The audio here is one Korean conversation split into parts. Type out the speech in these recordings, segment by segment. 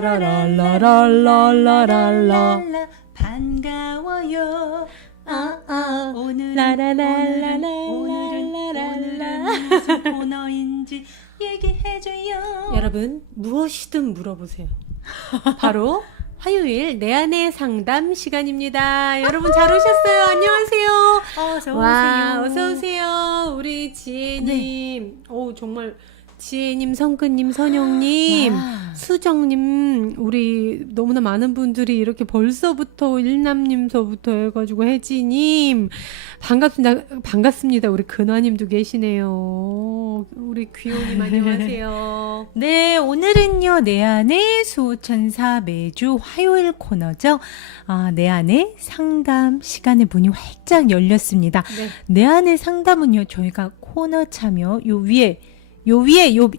라라라라라라라라 반가워요. 오늘은 무슨 코너인지 얘기해줘요. 여러분 무엇이든 물어보세요. 바로 화요일 내 안의 상담 시간입니다. 여러분 잘 오셨어요. 안녕하세요. 어서 와, 오세요. 어서 오세요. 우리 지혜님. 오, 정말 지혜님, 성근님, 선영님, 와. 수정님, 우리 너무나 많은 분들이 이렇게 벌써부터 일남님서부터 해가지고 혜지님 반갑습니다. 우리 근화님도 계시네요. 우리 귀요님 안녕하세요. 네, 오늘은요, 내 안의 수호천사 매주 화요일 코너죠. 내 안의 상담 시간의 문이 활짝 열렸습니다. 네. 내 안의 상담은요, 저희가 코너 참여 요 위에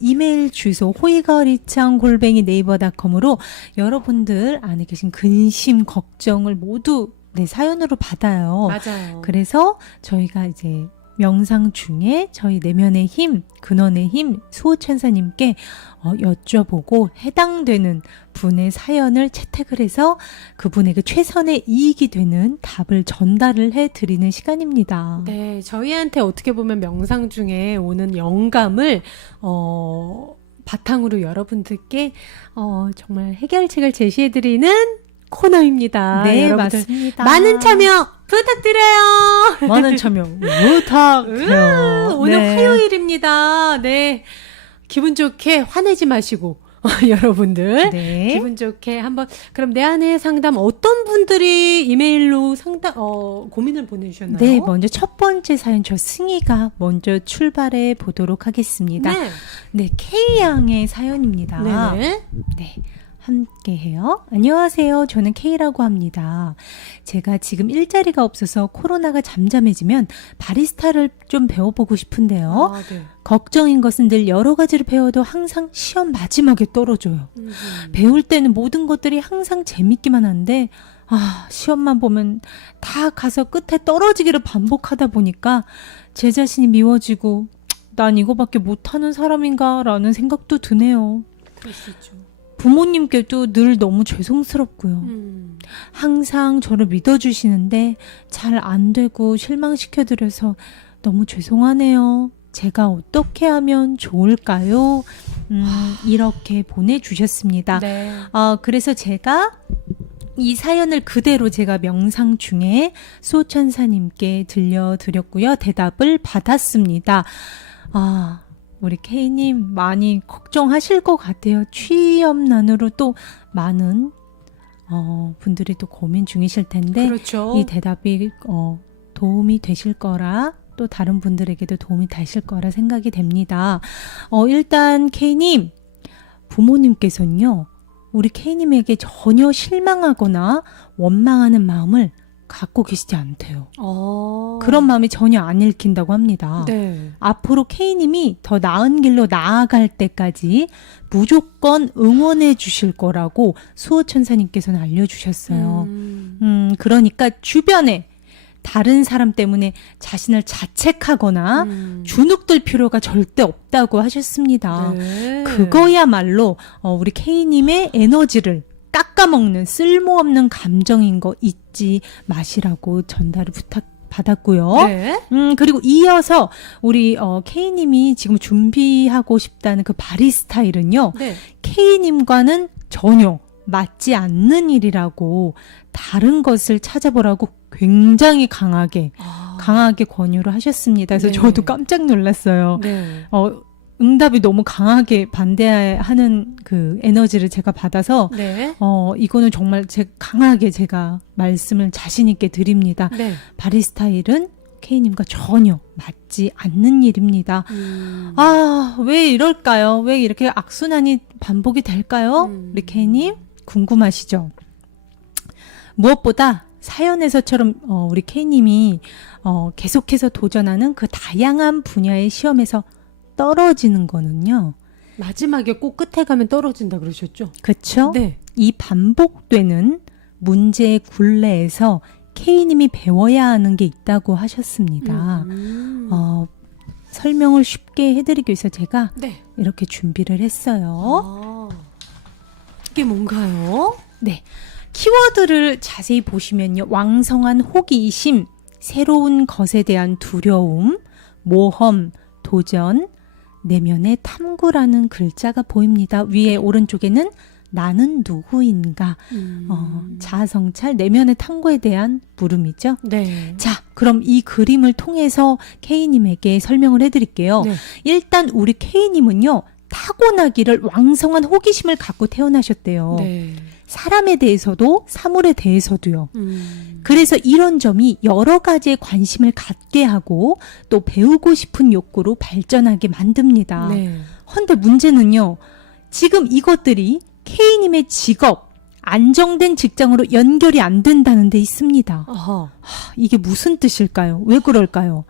이메일 주소 호이거리창@네이버닷컴으로 여러분들 안에 계신 근심, 걱정을 모두 사연으로 받아요. 맞아요. 그래서 저희가 이제 명상 중에 저희 내면의 힘, 근원의 힘, 수호천사님께 여쭤보고 해당되는 분의 사연을 채택을 해서 그분에게 최선의 이익이 되는 답을 전달을 해드리는 시간입니다. 네, 저희한테 어떻게 보면 명상 중에 오는 영감을 바탕으로 여러분들께 정말 해결책을 제시해드리는 코너입니다. 네, 여러분들 맞습니다. 많은 참여 부탁드려요. 많은 참여 부탁해요. 오늘 네. 화요일입니다. 네, 기분 좋게 화내지 마시고 여러분들 네. 기분 좋게 한번 그럼 내 안의 상담 어떤 분들이 이메일로 상담 고민을 보내주셨나요? 네, 먼저 첫 번째 사연 저 승희가 먼저 출발해 보도록 하겠습니다. 네. 네, K양의 사연입니다. 네네. 네. 함께 해요. 안녕하세요. 저는 K라고 합니다. 제가 지금 일자리가 없어서 코로나가 잠잠해지면 바리스타를 좀 배워보고 싶은데요. 아, 네. 걱정인 것은 늘 여러 가지를 배워도 항상 시험 마지막에 떨어져요. 배울 때는 모든 것들이 항상 재밌기만 한데 시험만 보면 다 가서 끝에 떨어지기를 반복하다 보니까 제 자신이 미워지고 난 이거밖에 못하는 사람인가 라는 생각도 드네요. 그럴 수 있죠. 부모님께도 늘 너무 죄송스럽고요. 항상 저를 믿어주시는데 잘 안 되고 실망시켜드려서 너무 죄송하네요. 제가 어떻게 하면 좋을까요? 이렇게 보내주셨습니다. 네. 그래서 제가 이 사연을 그대로 제가 명상 중에 수호천사님께 들려드렸고요. 대답을 받았습니다. 우리 K님 많이 걱정하실 것 같아요. 취업난으로 또 많은 분들이 또 고민 중이실 텐데 그렇죠. 이 대답이 도움이 되실 거라 또 다른 분들에게도 도움이 되실 거라 생각이 됩니다. 일단 K님 부모님께서는요. 우리 K님에게 전혀 실망하거나 원망하는 마음을 갖고 계시지 않대요. 그런 마음이 전혀 안 읽힌다고 합니다. 네. 앞으로 K님이 더 나은 길로 나아갈 때까지 무조건 응원해 주실 거라고 수호천사님께서는 알려주셨어요. 그러니까 주변에 다른 사람 때문에 자신을 자책하거나 주눅들 필요가 절대 없다고 하셨습니다. 네. 그거야말로 우리 K님의 에너지를 깎아먹는 쓸모없는 감정인 거 잊지 마시라고 전달을 부탁받았고요. 네. 그리고 이어서 우리 K님이 지금 준비하고 싶다는 그 바리스타 일은요. 네. K님과는 전혀 맞지 않는 일이라고 다른 것을 찾아보라고 굉장히 강하게 권유를 하셨습니다. 그래서 네. 저도 깜짝 놀랐어요. 네. 응답이 너무 강하게 반대하는 그 에너지를 제가 받아서 네. 이거는 정말 강하게 제가 말씀을 자신 있게 드립니다. 네. 바리스타 일은 K님과 전혀 맞지 않는 일입니다. 왜 이럴까요? 왜 이렇게 악순환이 반복이 될까요? 우리 K님 궁금하시죠? 무엇보다 사연에서처럼 우리 K님이 계속해서 도전하는 그 다양한 분야의 시험에서 떨어지는 거는요. 마지막에 꼭 끝에 가면 떨어진다 그러셨죠? 그렇죠? 네. 이 반복되는 문제의 굴레에서 K님이 배워야 하는 게 있다고 하셨습니다. 설명을 쉽게 해드리기 위해서 제가 네. 이렇게 준비를 했어요. 그게 뭔가요? 네. 키워드를 자세히 보시면요. 왕성한 호기심, 새로운 것에 대한 두려움, 모험, 도전, 내면의 탐구라는 글자가 보입니다. 위에 오른쪽에는 나는 누구인가, 자아성찰, 내면의 탐구에 대한 물음이죠. 네. 자, 그럼 이 그림을 통해서 K님에게 설명을 해드릴게요. 네. 일단 우리 K님은요, 타고나기를 왕성한 호기심을 갖고 태어나셨대요. 네. 사람에 대해서도 사물에 대해서도요. 음. 그래서 이런 점이 여러 가지의 관심을 갖게 하고 또 배우고 싶은 욕구로 발전하게 만듭니다. 네. 헌데 문제는요. 지금 이것들이 K님의 직업, 안정된 직장으로 연결이 안 된다는 데 있습니다. 어허. 이게 무슨 뜻일까요? 왜 그럴까요?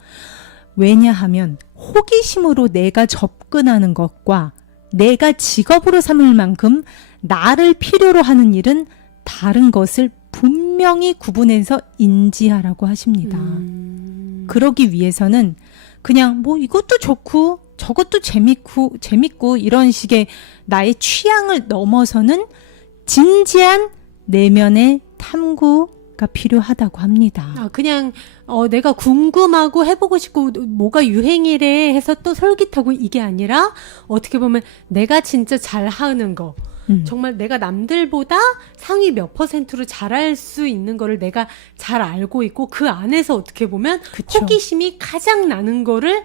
왜냐하면 호기심으로 내가 접근하는 것과 내가 직업으로 삼을 만큼 나를 필요로 하는 일은 다른 것을 분명히 구분해서 인지하라고 하십니다. 그러기 위해서는 그냥 뭐 이것도 좋고 저것도 재밌고 이런 식의 나의 취향을 넘어서는 진지한 내면의 탐구가 필요하다고 합니다. 아, 그냥 내가 궁금하고 해보고 싶고 뭐가 유행이래 해서 또 솔깃하고 이게 아니라 어떻게 보면 내가 진짜 잘하는 거 정말 내가 남들보다 상위 몇 %로 잘할 수 있는 거를 내가 잘 알고 있고 그 안에서 어떻게 보면 그쵸. 호기심이 가장 나는 거를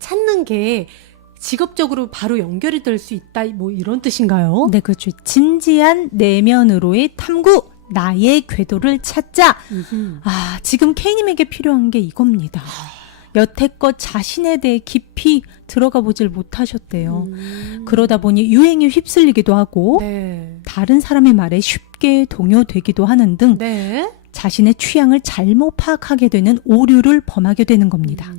찾는 게 직업적으로 바로 연결이 될 수 있다 뭐 이런 뜻인가요? 네, 그렇죠. 진지한 내면으로의 탐구, 나의 궤도를 찾자. 아, 지금 K님에게 필요한 게 이겁니다. 여태껏 자신에 대해 깊이 들어가 보질 못하셨대요. 그러다 보니 유행에 휩쓸리기도 하고 네. 다른 사람의 말에 쉽게 동요되기도 하는 등 네. 자신의 취향을 잘못 파악하게 되는 오류를 범하게 되는 겁니다.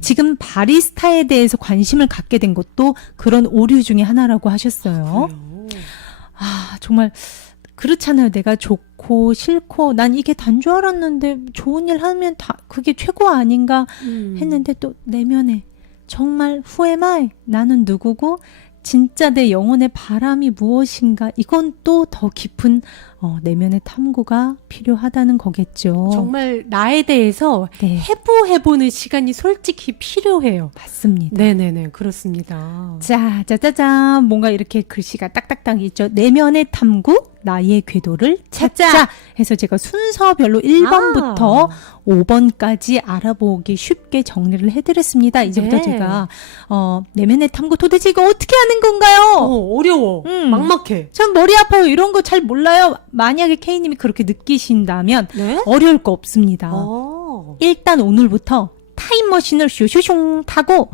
지금 바리스타에 대해서 관심을 갖게 된 것도 그런 오류 중에 하나라고 하셨어요. 그래요. 아, 정말 그렇잖아요. 내가 좋고 싫고 난 이게 단 줄 알았는데 좋은 일 하면 다 그게 최고 아닌가 했는데 또 내면에 정말 who am I? 나는 누구고 진짜 내 영혼의 바람이 무엇인가? 이건 또 더 깊은 내면의 탐구가 필요하다는 거겠죠. 정말 나에 대해서 네, 해부해보는 시간이 솔직히 필요해요. 맞습니다. 네네네, 그렇습니다. 자, 짜자잔. 뭔가 이렇게 글씨가 딱딱딱 있죠. 내면의 탐구, 나의 궤도를 찾자. 해서 제가 순서별로 1번부터 5번까지 알아보기 쉽게 정리를 해드렸습니다. 이제부터 네. 제가 내면의 탐구 도대체 이거 어떻게 하는 건가요? 어려워. 음. 막막해. 전 머리 아파요. 이런 거 잘 몰라요. 만약에 K님이 그렇게 느끼신다면 네? 어려울 거 없습니다. 일단 오늘부터 타임머신을 슈슈슝 타고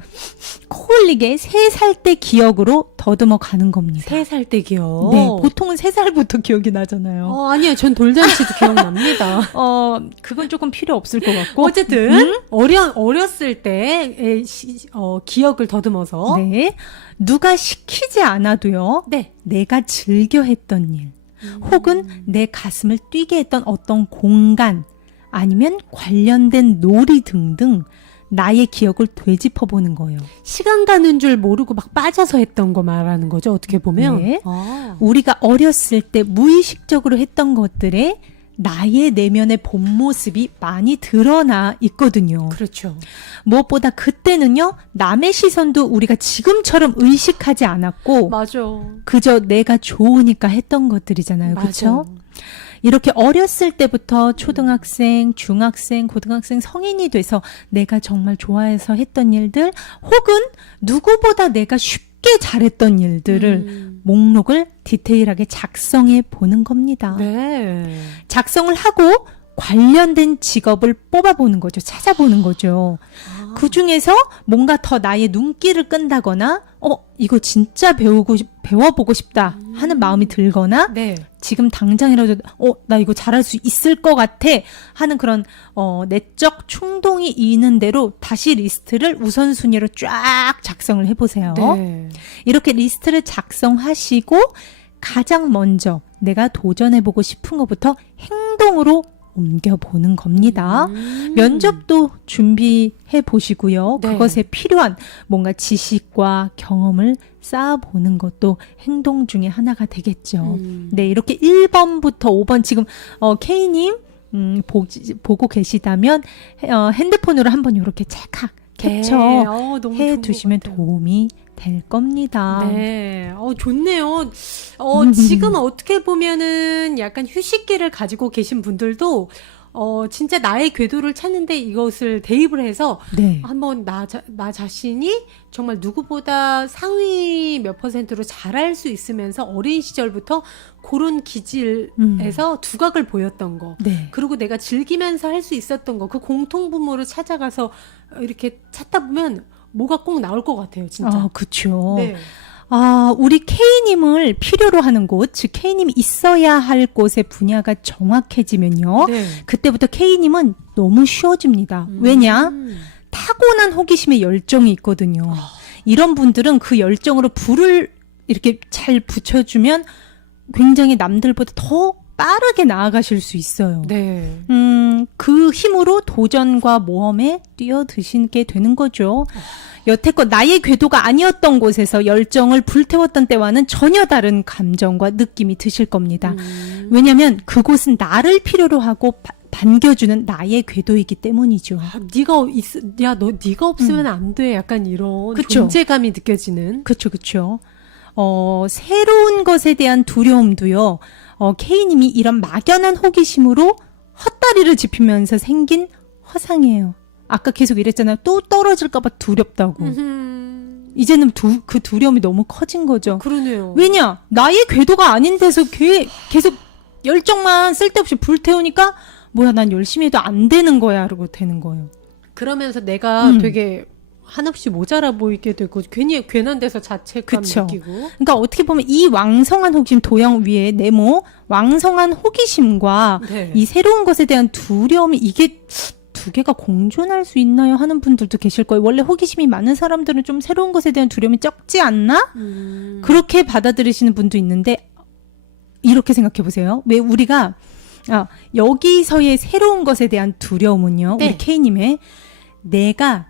코올리게 3살 때 기억으로 더듬어 가는 겁니다. 3살 때 기억. 네, 보통은 3살부터 기억이 나잖아요. 아니요, 전 돌잔치도 기억납니다. 그건 조금 필요 없을 것 같고. 어쨌든 어렸을 때의 기억을 더듬어서 네, 누가 시키지 않아도요. 네. 내가 즐겨 했던 일, 혹은 내 가슴을 뛰게 했던 어떤 공간, 아니면 관련된 놀이 등등 나의 기억을 되짚어보는 거예요. 시간 가는 줄 모르고 막 빠져서 했던 거 말하는 거죠. 어떻게 보면. 네. 우리가 어렸을 때 무의식적으로 했던 것들에 나의 내면의 본 모습이 많이 드러나 있거든요. 그렇죠. 무엇보다 그때는요, 남의 시선도 우리가 지금처럼 의식하지 않았고, 맞아. 그저 내가 좋으니까 했던 것들이잖아요. 그렇죠? 이렇게 어렸을 때부터 초등학생, 중학생, 고등학생, 성인이 돼서 내가 정말 좋아해서 했던 일들, 혹은 누구보다 내가 쉽게 잘했던 일들을 목록을 디테일하게 작성해 보는 겁니다. 네. 작성을 하고 관련된 직업을 뽑아보는 거죠. 찾아보는 거죠. 그 중에서 뭔가 더 나의 눈길을 끈다거나, 이거 진짜 배워보고 싶다 하는 마음이 들거나, 네. 지금 당장이라도, 나 이거 잘할 수 있을 것 같아 하는 그런, 내적 충동이 있는 대로 다시 리스트를 우선순위로 쫙 작성을 해보세요. 네. 이렇게 리스트를 작성하시고, 가장 먼저 내가 도전해보고 싶은 것부터 행동으로 옮겨보는 겁니다. 면접도 준비해 보시고요. 네. 그것에 필요한 뭔가 지식과 경험을 쌓아보는 것도 행동 중에 하나가 되겠죠. 네, 이렇게 1번부터 5번 지금 K님 보고 계시다면 핸드폰으로 한번 이렇게 찰칵 캡처 너무 좋은 해 것 두시면 같아요. 도움이 될 겁니다. 네, 좋네요. 지금 어떻게 보면은 약간 휴식기를 가지고 계신 분들도 진짜 나의 궤도를 찾는데 이것을 대입을 해서 네. 한번 나 자신이 정말 누구보다 상위 몇 %로 잘할 수 있으면서 어린 시절부터 그런 기질에서 두각을 보였던 거. 네. 그리고 내가 즐기면서 할 수 있었던 거, 그 공통분모를 찾아가서 이렇게 찾다 보면 뭐가 꼭 나올 것 같아요, 진짜. 그렇죠. 네. 우리 K님을 필요로 하는 곳, 즉 K님이 있어야 할 곳의 분야가 정확해지면요. 네. 그때부터 K님은 너무 쉬워집니다. 왜냐? 타고난 호기심에 열정이 있거든요. 이런 분들은 그 열정으로 불을 이렇게 잘 붙여주면 굉장히 남들보다 더 빠르게 나아가실 수 있어요. 네. 그 힘으로 도전과 모험에 뛰어드시게 되는 거죠. 여태껏 나의 궤도가 아니었던 곳에서 열정을 불태웠던 때와는 전혀 다른 감정과 느낌이 드실 겁니다. 왜냐하면 그곳은 나를 필요로 하고 반겨주는 나의 궤도이기 때문이죠. 네가 없으면 안 돼. 약간 이런 그쵸. 존재감이 느껴지는. 그렇죠. 새로운 것에 대한 두려움도요. K님이 이런 막연한 호기심으로 헛다리를 짚으면서 생긴 허상이에요. 아까 계속 이랬잖아요. 또 떨어질까봐 두렵다고. 이제는 그 두려움이 너무 커진 거죠. 그러네요. 왜냐? 나의 궤도가 아닌 데서 계속 열정만 쓸데없이 불태우니까 뭐야, 난 열심히 해도 안 되는 거야. 라고 되는 거예요. 그러면서 내가 되게 한없이 모자라 보이게 되고 괜히 괜한 데서 자책감 그쵸. 느끼고. 그러니까 어떻게 보면 이 왕성한 호기심, 도형 위에 네모, 왕성한 호기심과 네. 이 새로운 것에 대한 두려움이 이게 두 개가 공존할 수 있나요? 하는 분들도 계실 거예요. 원래 호기심이 많은 사람들은 좀 새로운 것에 대한 두려움이 적지 않나? 그렇게 받아들이시는 분도 있는데 이렇게 생각해 보세요. 왜 우리가 여기서의 새로운 것에 대한 두려움은요. 네. 우리 K님의 내가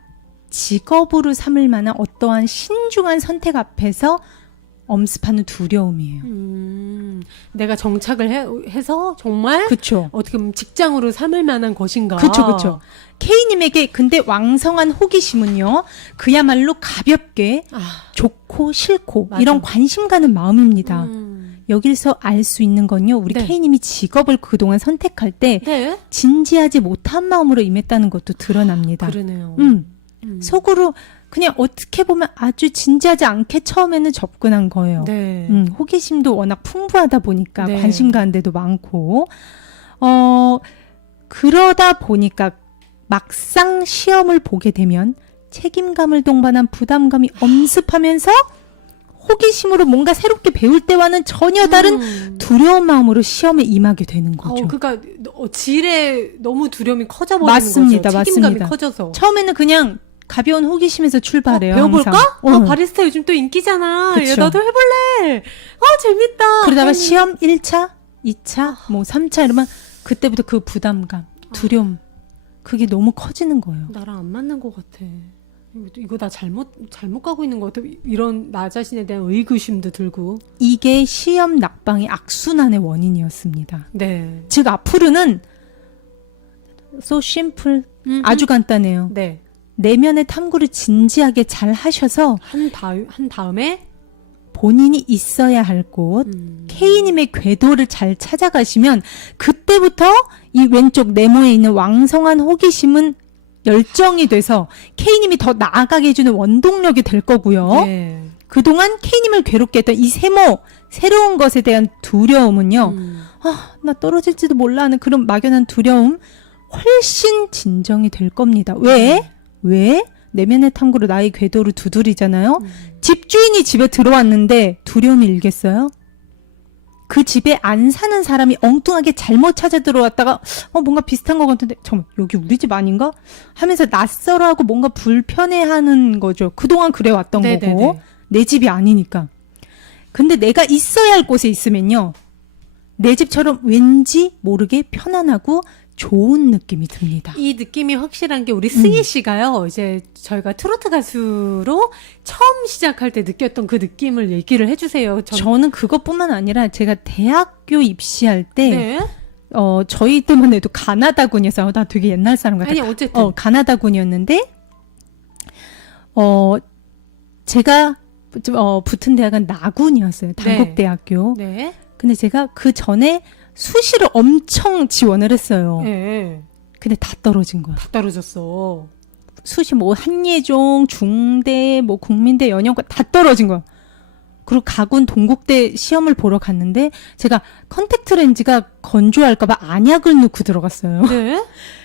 직업으로 삼을 만한 어떠한 신중한 선택 앞에서 엄습하는 두려움이에요. 내가 정착을 해서 정말 그렇죠. 어떻게 보면 직장으로 삼을 만한 것인가. 그렇죠. K님에게 근데 왕성한 호기심은요. 그야말로 가볍게 좋고 싫고 맞아. 이런 관심 가는 마음입니다. 여기서 알 수 있는 건요. 우리 네. K님이 직업을 그동안 선택할 때 네. 진지하지 못한 마음으로 임했다는 것도 드러납니다. 그러네요. 속으로 그냥 어떻게 보면 아주 진지하지 않게 처음에는 접근한 거예요. 네. 호기심도 워낙 풍부하다 보니까 네. 관심 가는 데도 많고 그러다 보니까 막상 시험을 보게 되면 책임감을 동반한 부담감이 엄습하면서 호기심으로 뭔가 새롭게 배울 때와는 전혀 다른 두려운 마음으로 시험에 임하게 되는 거죠. 그러니까 질에 너무 두려움이 커져버리는 맞습니다. 거죠. 책임감이 맞습니다. 커져서. 처음에는 그냥 가벼운 호기심에서 출발해요. 배워볼까? 항상. 바리스타 요즘 또 인기잖아. 그쵸. 야, 나도 해볼래. 재밌다. 그러다가 시험 1차, 2차, 뭐 3차 이러면 그때부터 그 부담감, 두려움 그게 너무 커지는 거예요. 나랑 안 맞는 것 같아. 이거 나 잘못 가고 있는 것 같아. 이런 나 자신에 대한 의구심도 들고. 이게 시험 낙방의 악순환의 원인이었습니다. 네. 즉 앞으로는 so simple, 아주 간단해요. 네. 내면의 탐구를 진지하게 잘 하셔서 한 다음에 본인이 있어야 할 곳, K님의 궤도를 잘 찾아가시면 그때부터 이 왼쪽 네모에 있는 왕성한 호기심은 열정이 돼서 K님이 더 나아가게 해주는 원동력이 될 거고요. 네. 그동안 K님을 괴롭게 했던 이 세모, 새로운 것에 대한 두려움은요. 나 떨어질지도 몰라 하는 그런 막연한 두려움 훨씬 진정이 될 겁니다. 왜? 내면의 탐구로 나의 궤도를 두드리잖아요. 집주인이 집에 들어왔는데 두려움이 일겠어요? 그 집에 안 사는 사람이 엉뚱하게 잘못 찾아 들어왔다가 뭔가 비슷한 것 같은데 잠깐만 여기 우리 집 아닌가? 하면서 낯설어하고 뭔가 불편해하는 거죠. 그동안 그래왔던 네네네. 거고 내 집이 아니니까. 근데 내가 있어야 할 곳에 있으면요. 내 집처럼 왠지 모르게 편안하고 좋은 느낌이 듭니다. 이 느낌이 확실한 게 우리 승희 씨가요. 이제 저희가 트로트 가수로 처음 시작할 때 느꼈던 그 느낌을 얘기를 해주세요. 저는 그것뿐만 아니라 제가 대학교 입시할 때 네. 저희 때만 해도 가나다군이어서 나 되게 옛날 사람 같아. 아니 어쨌든 가나다군이었는데 제가 붙은 대학은 나군이었어요. 단국대학교. 네. 근데 제가 그 전에 수시를 엄청 지원을 했어요. 네. 근데 다 떨어진 거야. 다 떨어졌어. 수시 뭐 한예종, 중대, 뭐 국민대, 연영과 다 떨어진 거야. 그리고 가군 동국대 시험을 보러 갔는데 제가 컨택트 렌즈가 건조할까봐 안약을 넣고 들어갔어요. 네.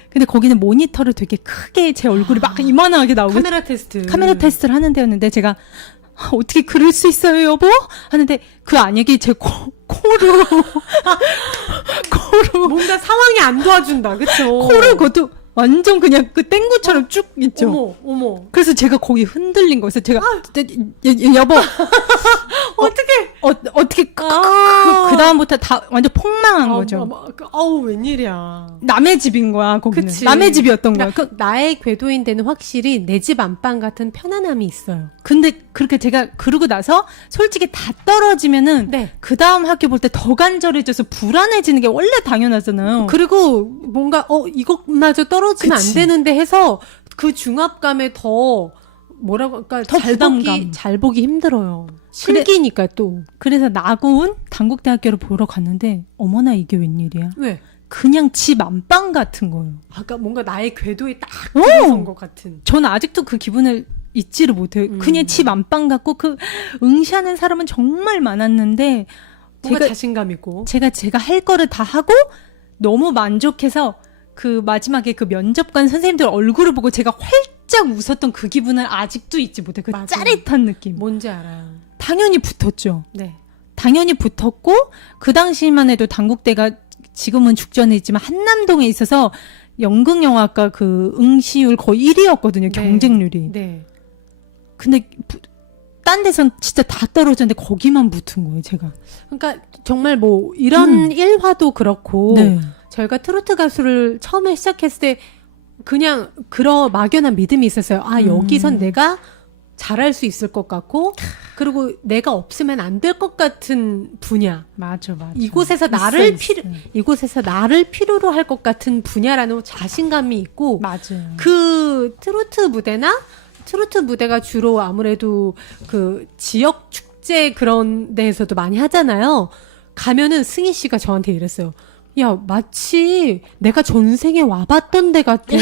근데 거기는 모니터를 되게 크게 제 얼굴이 막 이만하게 나오고 카메라 테스트. 카메라 테스트를 하는 데였는데 제가 어떻게 그럴 수 있어요, 여보? 하는데 그 안약이 제 코로 뭔가 상황이 안 도와준다. 그쵸? 코를 그것도 완전 그냥 그 땡구처럼 쭉 있죠. 어머. 그래서 제가 거기 흔들린 거였어요. 제가 여보 어떻게? 어떻게 그 다음부터 다 완전 폭망한 거죠. 아우 웬일이야. 남의 집인 거야. 거기는 그치. 남의 집이었던 거야. 그러니까 나의 궤도인 데는 확실히 내 집 안방 같은 편안함이 있어요. 근데 그렇게 제가 그러고 나서 솔직히 다 떨어지면은 네. 그 다음 학교 볼 때 더 간절해져서 불안해지는 게 원래 당연하잖아요. 그리고 뭔가 이것마저 떨어지면 그치. 안 되는데 해서 그 중압감에 더 뭐라고 할까 더 부담감. 잘 보기 힘들어요. 실기니까 또. 그래서 나군 단국대학교를 보러 갔는데 어머나 이게 웬일이야. 왜? 그냥 집 안방 같은 거예요. 아까 뭔가 나의 궤도에 딱 들어선 것 같은. 저는 아직도 그 기분을 잊지를 못해요. 그냥 집 안방 같고 그 응시하는 사람은 정말 많았는데 뭔가 자신감 있고. 제가 할 거를 다 하고 너무 만족해서 그 마지막에 그 면접관 선생님들 얼굴을 보고 제가 활짝 웃었던 그 기분을 아직도 잊지 못해요. 그 맞아요. 짜릿한 느낌. 뭔지 알아요. 당연히 붙었죠. 네. 당연히 붙었고 그 당시만 해도 단국대가 지금은 죽전에 있지만 한남동에 있어서 연극영화과 그 응시율 거의 1위였거든요. 경쟁률이. 네. 근데 딴 데선 진짜 다 떨어졌는데 거기만 붙은 거예요, 제가. 그러니까 정말 뭐 이런 일화도 그렇고 네. 저희가 트로트 가수를 처음에 시작했을 때 그냥 그런 막연한 믿음이 있었어요. 여기선 내가 잘할 수 있을 것 같고 그리고 내가 없으면 안 될 것 같은 분야. 맞아. 이곳에서 이곳에서 나를 필요로 할 것 같은 분야라는 자신감이 있고 맞아요. 그 트로트 무대가 주로 아무래도 그 지역 축제 그런 데에서도 많이 하잖아요. 가면은 승희 씨가 저한테 이랬어요. 야, 마치 내가 전생에 와봤던 데 같아.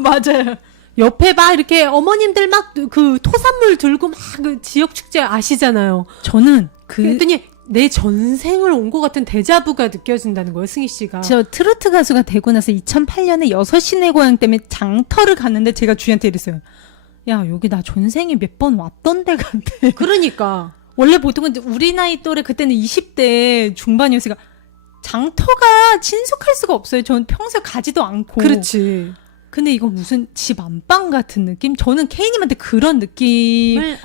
맞아요. 옆에 막 이렇게 어머님들 막 그 토산물 들고 막 그 지역 축제 아시잖아요. 저는 그랬더니 내 전생을 온 것 같은 데자부가 느껴진다는 거예요, 승희 씨가. 저 트로트 가수가 되고 나서 2008년에 6시내 고향 때문에 장터를 갔는데 제가 주희한테 이랬어요. 야, 여기 나 전생에 몇 번 왔던 데 같아. 그러니까. 원래 보통은 우리 나이 또래 그때는 20대 중반이었으니까 장터가 친숙할 수가 없어요. 전 평소에 가지도 않고. 그렇지. 근데 이거 무슨 집 안방 같은 느낌? 저는 케이님한테 그런 느낌을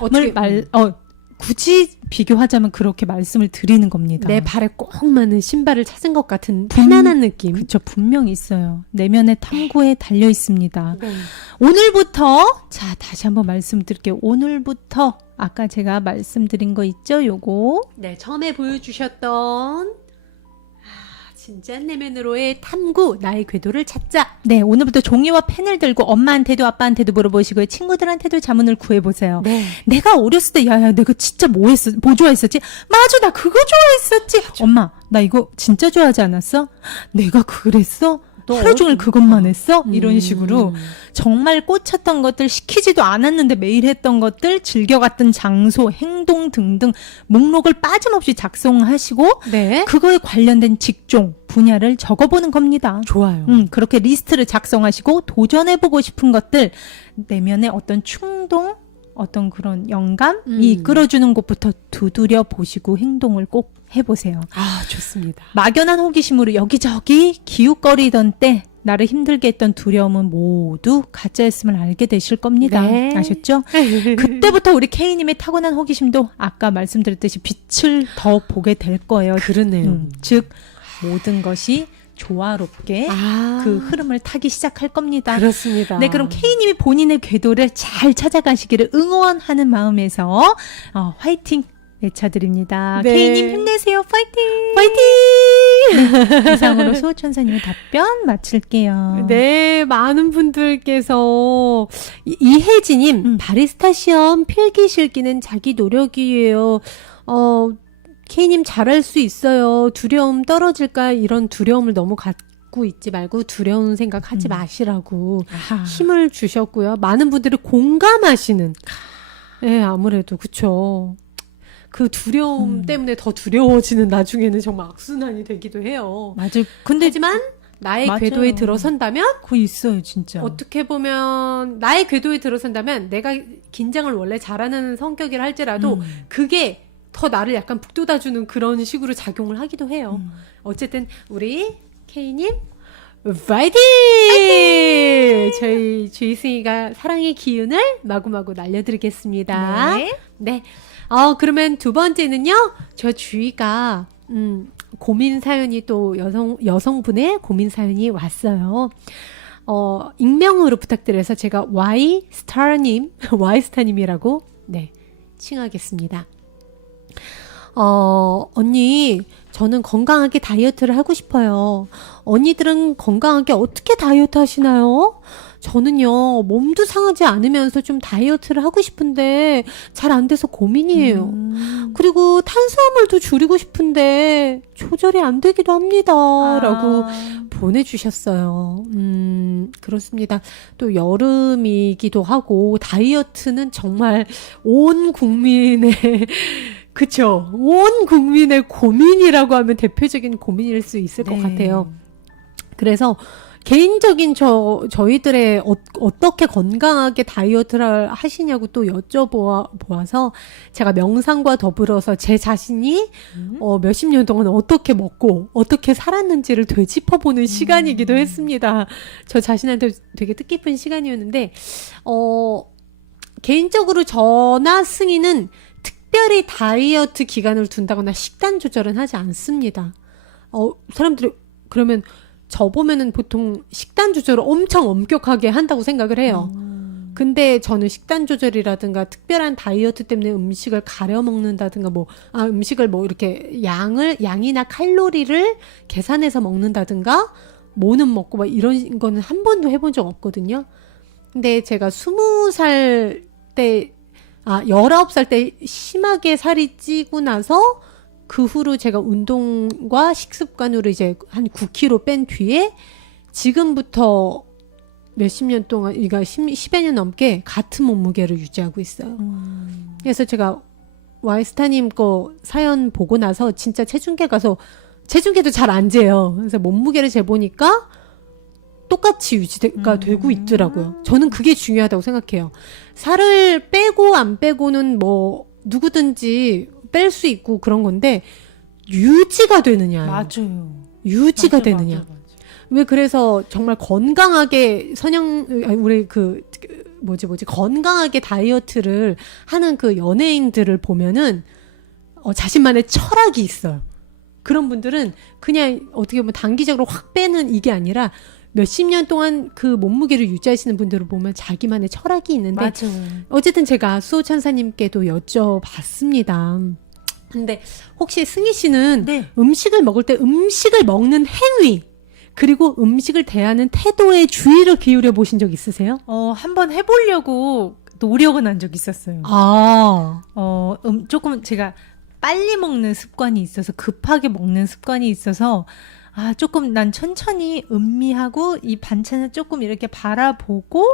굳이 비교하자면 그렇게 말씀을 드리는 겁니다. 내 발에 꼭 맞는 신발을 찾은 것 같은 편안한 느낌. 그쵸, 분명히 있어요. 내면의 탐구에 달려 있습니다. 네. 오늘부터, 자, 다시 한번 말씀드릴게요. 오늘부터, 아까 제가 말씀드린 거 있죠? 요거. 네, 처음에 보여주셨던 진짜 내면으로의 탐구, 나의 궤도를 찾자. 네, 오늘부터 종이와 펜을 들고 엄마한테도 아빠한테도 물어보시고요. 친구들한테도 자문을 구해보세요. 네. 내가 어렸을 때, 야야, 내가 진짜 뭐 좋아했었지? 맞아, 나 그거 좋아했었지. 그쵸. 엄마, 나 이거 진짜 좋아하지 않았어? 내가 그랬어? 하루 종일 그것만 했어? 이런 식으로 정말 꽂혔던 것들, 시키지도 않았는데 매일 했던 것들, 즐겨갔던 장소, 행동 등등 목록을 빠짐없이 작성하시고 네. 그거에 관련된 직종, 분야를 적어보는 겁니다. 좋아요. 그렇게 리스트를 작성하시고 도전해보고 싶은 것들, 내면의 어떤 충동, 어떤 그런 영감이 이끌어주는 곳부터 두드려 보시고 행동을 꼭 해보세요. 좋습니다. 막연한 호기심으로 여기저기 기웃거리던 때 나를 힘들게 했던 두려움은 모두 가짜였음을 알게 되실 겁니다. 네. 아셨죠? 그때부터 우리 K님의 타고난 호기심도 아까 말씀드렸듯이 빛을 더 보게 될 거예요. 그러네요. 즉 모든 것이 조화롭게 아, 그 흐름을 타기 시작할 겁니다. 그렇습니다. 네, 그럼 K님이 본인의 궤도를 잘 찾아가시기를 응원하는 마음에서 화이팅 외쳐드립니다. 네. K님 힘내세요. 파이팅! 파이팅! 이상으로 수호천사님의 답변 마칠게요. 네, 많은 분들께서 이혜진님 바리스타 시험 필기 실기는 자기 노력이에요. K님 잘할 수 있어요. 두려움 떨어질까 이런 두려움을 너무 갖고 있지 말고 두려운 생각하지 마시라고 아하. 힘을 주셨고요. 많은 분들이 공감하시는. 네, 아무래도 그쵸. 그 두려움 때문에 더 두려워지는 나중에는 정말 악순환이 되기도 해요. 맞아요. 근데 하지만 나의 맞아요. 궤도에 들어선다면 그거 있어요, 진짜. 어떻게 보면 나의 궤도에 들어선다면 내가 긴장을 원래 잘하는 성격이라 할지라도 그게 더 나를 약간 북돋아주는 그런 식으로 작용을 하기도 해요. 어쨌든 우리 K님 파이팅! 저희 주희승이가 사랑의 기운을 마구마구 날려드리겠습니다. 네. 네. 그러면 두 번째는요. 저 주희가 고민 사연이 또 여성분의 고민 사연이 왔어요. 익명으로 부탁드려서 제가 Y스타님이라고 네, 칭하겠습니다. 언니, 저는 건강하게 다이어트를 하고 싶어요. 언니들은 건강하게 어떻게 다이어트 하시나요? 저는요, 몸도 상하지 않으면서 좀 다이어트를 하고 싶은데 잘 안 돼서 고민이에요. 그리고 탄수화물도 줄이고 싶은데 조절이 안 되기도 합니다. 라고 보내주셨어요. 그렇습니다. 또 여름이기도 하고 다이어트는 정말 온 국민의 그쵸. 온 국민의 고민이라고 하면 대표적인 고민일 수 있을 것 같아요. 그래서 개인적인 저희들의 어떻게 건강하게 다이어트를 하시냐고 또 여쭤보아서 제가 명상과 더불어서 제 자신이 몇십 년 동안 어떻게 먹고 어떻게 살았는지를 되짚어보는 시간이기도 했습니다. 저 자신한테 되게 뜻깊은 시간이었는데 개인적으로 저나 승희는 특별히 다이어트 기간을 둔다거나 식단 조절은 하지 않습니다. 사람들이 그러면 저 보면은 보통 식단 조절을 엄청 엄격하게 한다고 생각을 해요. 근데 저는 식단 조절이라든가 특별한 다이어트 때문에 음식을 가려 먹는다든가 음식을 이렇게 양이나 칼로리를 계산해서 먹는다든가 뭐는 먹고 막 이런 거는 한 번도 해본 적 없거든요. 근데 제가 19살 때 19살 때 심하게 살이 찌고 나서 그 후로 제가 운동과 식습관으로 이제 한 9kg 뺀 뒤에 지금부터 몇십 년 동안, 그러니까 10여 년 넘게 같은 몸무게를 유지하고 있어요. 그래서 제가 와이스타님 거 사연 보고 나서 진짜 체중계 가서 체중계도 잘 안 재요. 그래서 몸무게를 재보니까 똑같이 유지가 되고 있더라고요. 저는 그게 중요하다고 생각해요. 살을 빼고 안 빼고는 누구든지 뺄 수 있고 그런 건데 유지가 되느냐. 맞아요. 유지가 되느냐. 맞아. 왜 그래서 정말 건강하게 우리 건강하게 다이어트를 하는 그 연예인들을 보면은 자신만의 철학이 있어요. 그런 분들은 그냥 어떻게 보면 단기적으로 확 빼는 이게 아니라 몇십 년 동안 그 몸무게를 유지하시는 분들을 보면 자기만의 철학이 있는데 맞아요. 어쨌든 제가 수호천사님께도 여쭤봤습니다. 근데 혹시 승희 씨는 네. 음식을 먹을 때 음식을 먹는 행위 그리고 음식을 대하는 태도에 주의를 기울여 보신 적 있으세요? 한번 해보려고 노력은 한 적 있었어요. 조금 제가 빨리 먹는 습관이 있어서 급하게 먹는 습관이 있어서 조금 난 천천히 음미하고 이 반찬을 조금 이렇게 바라보고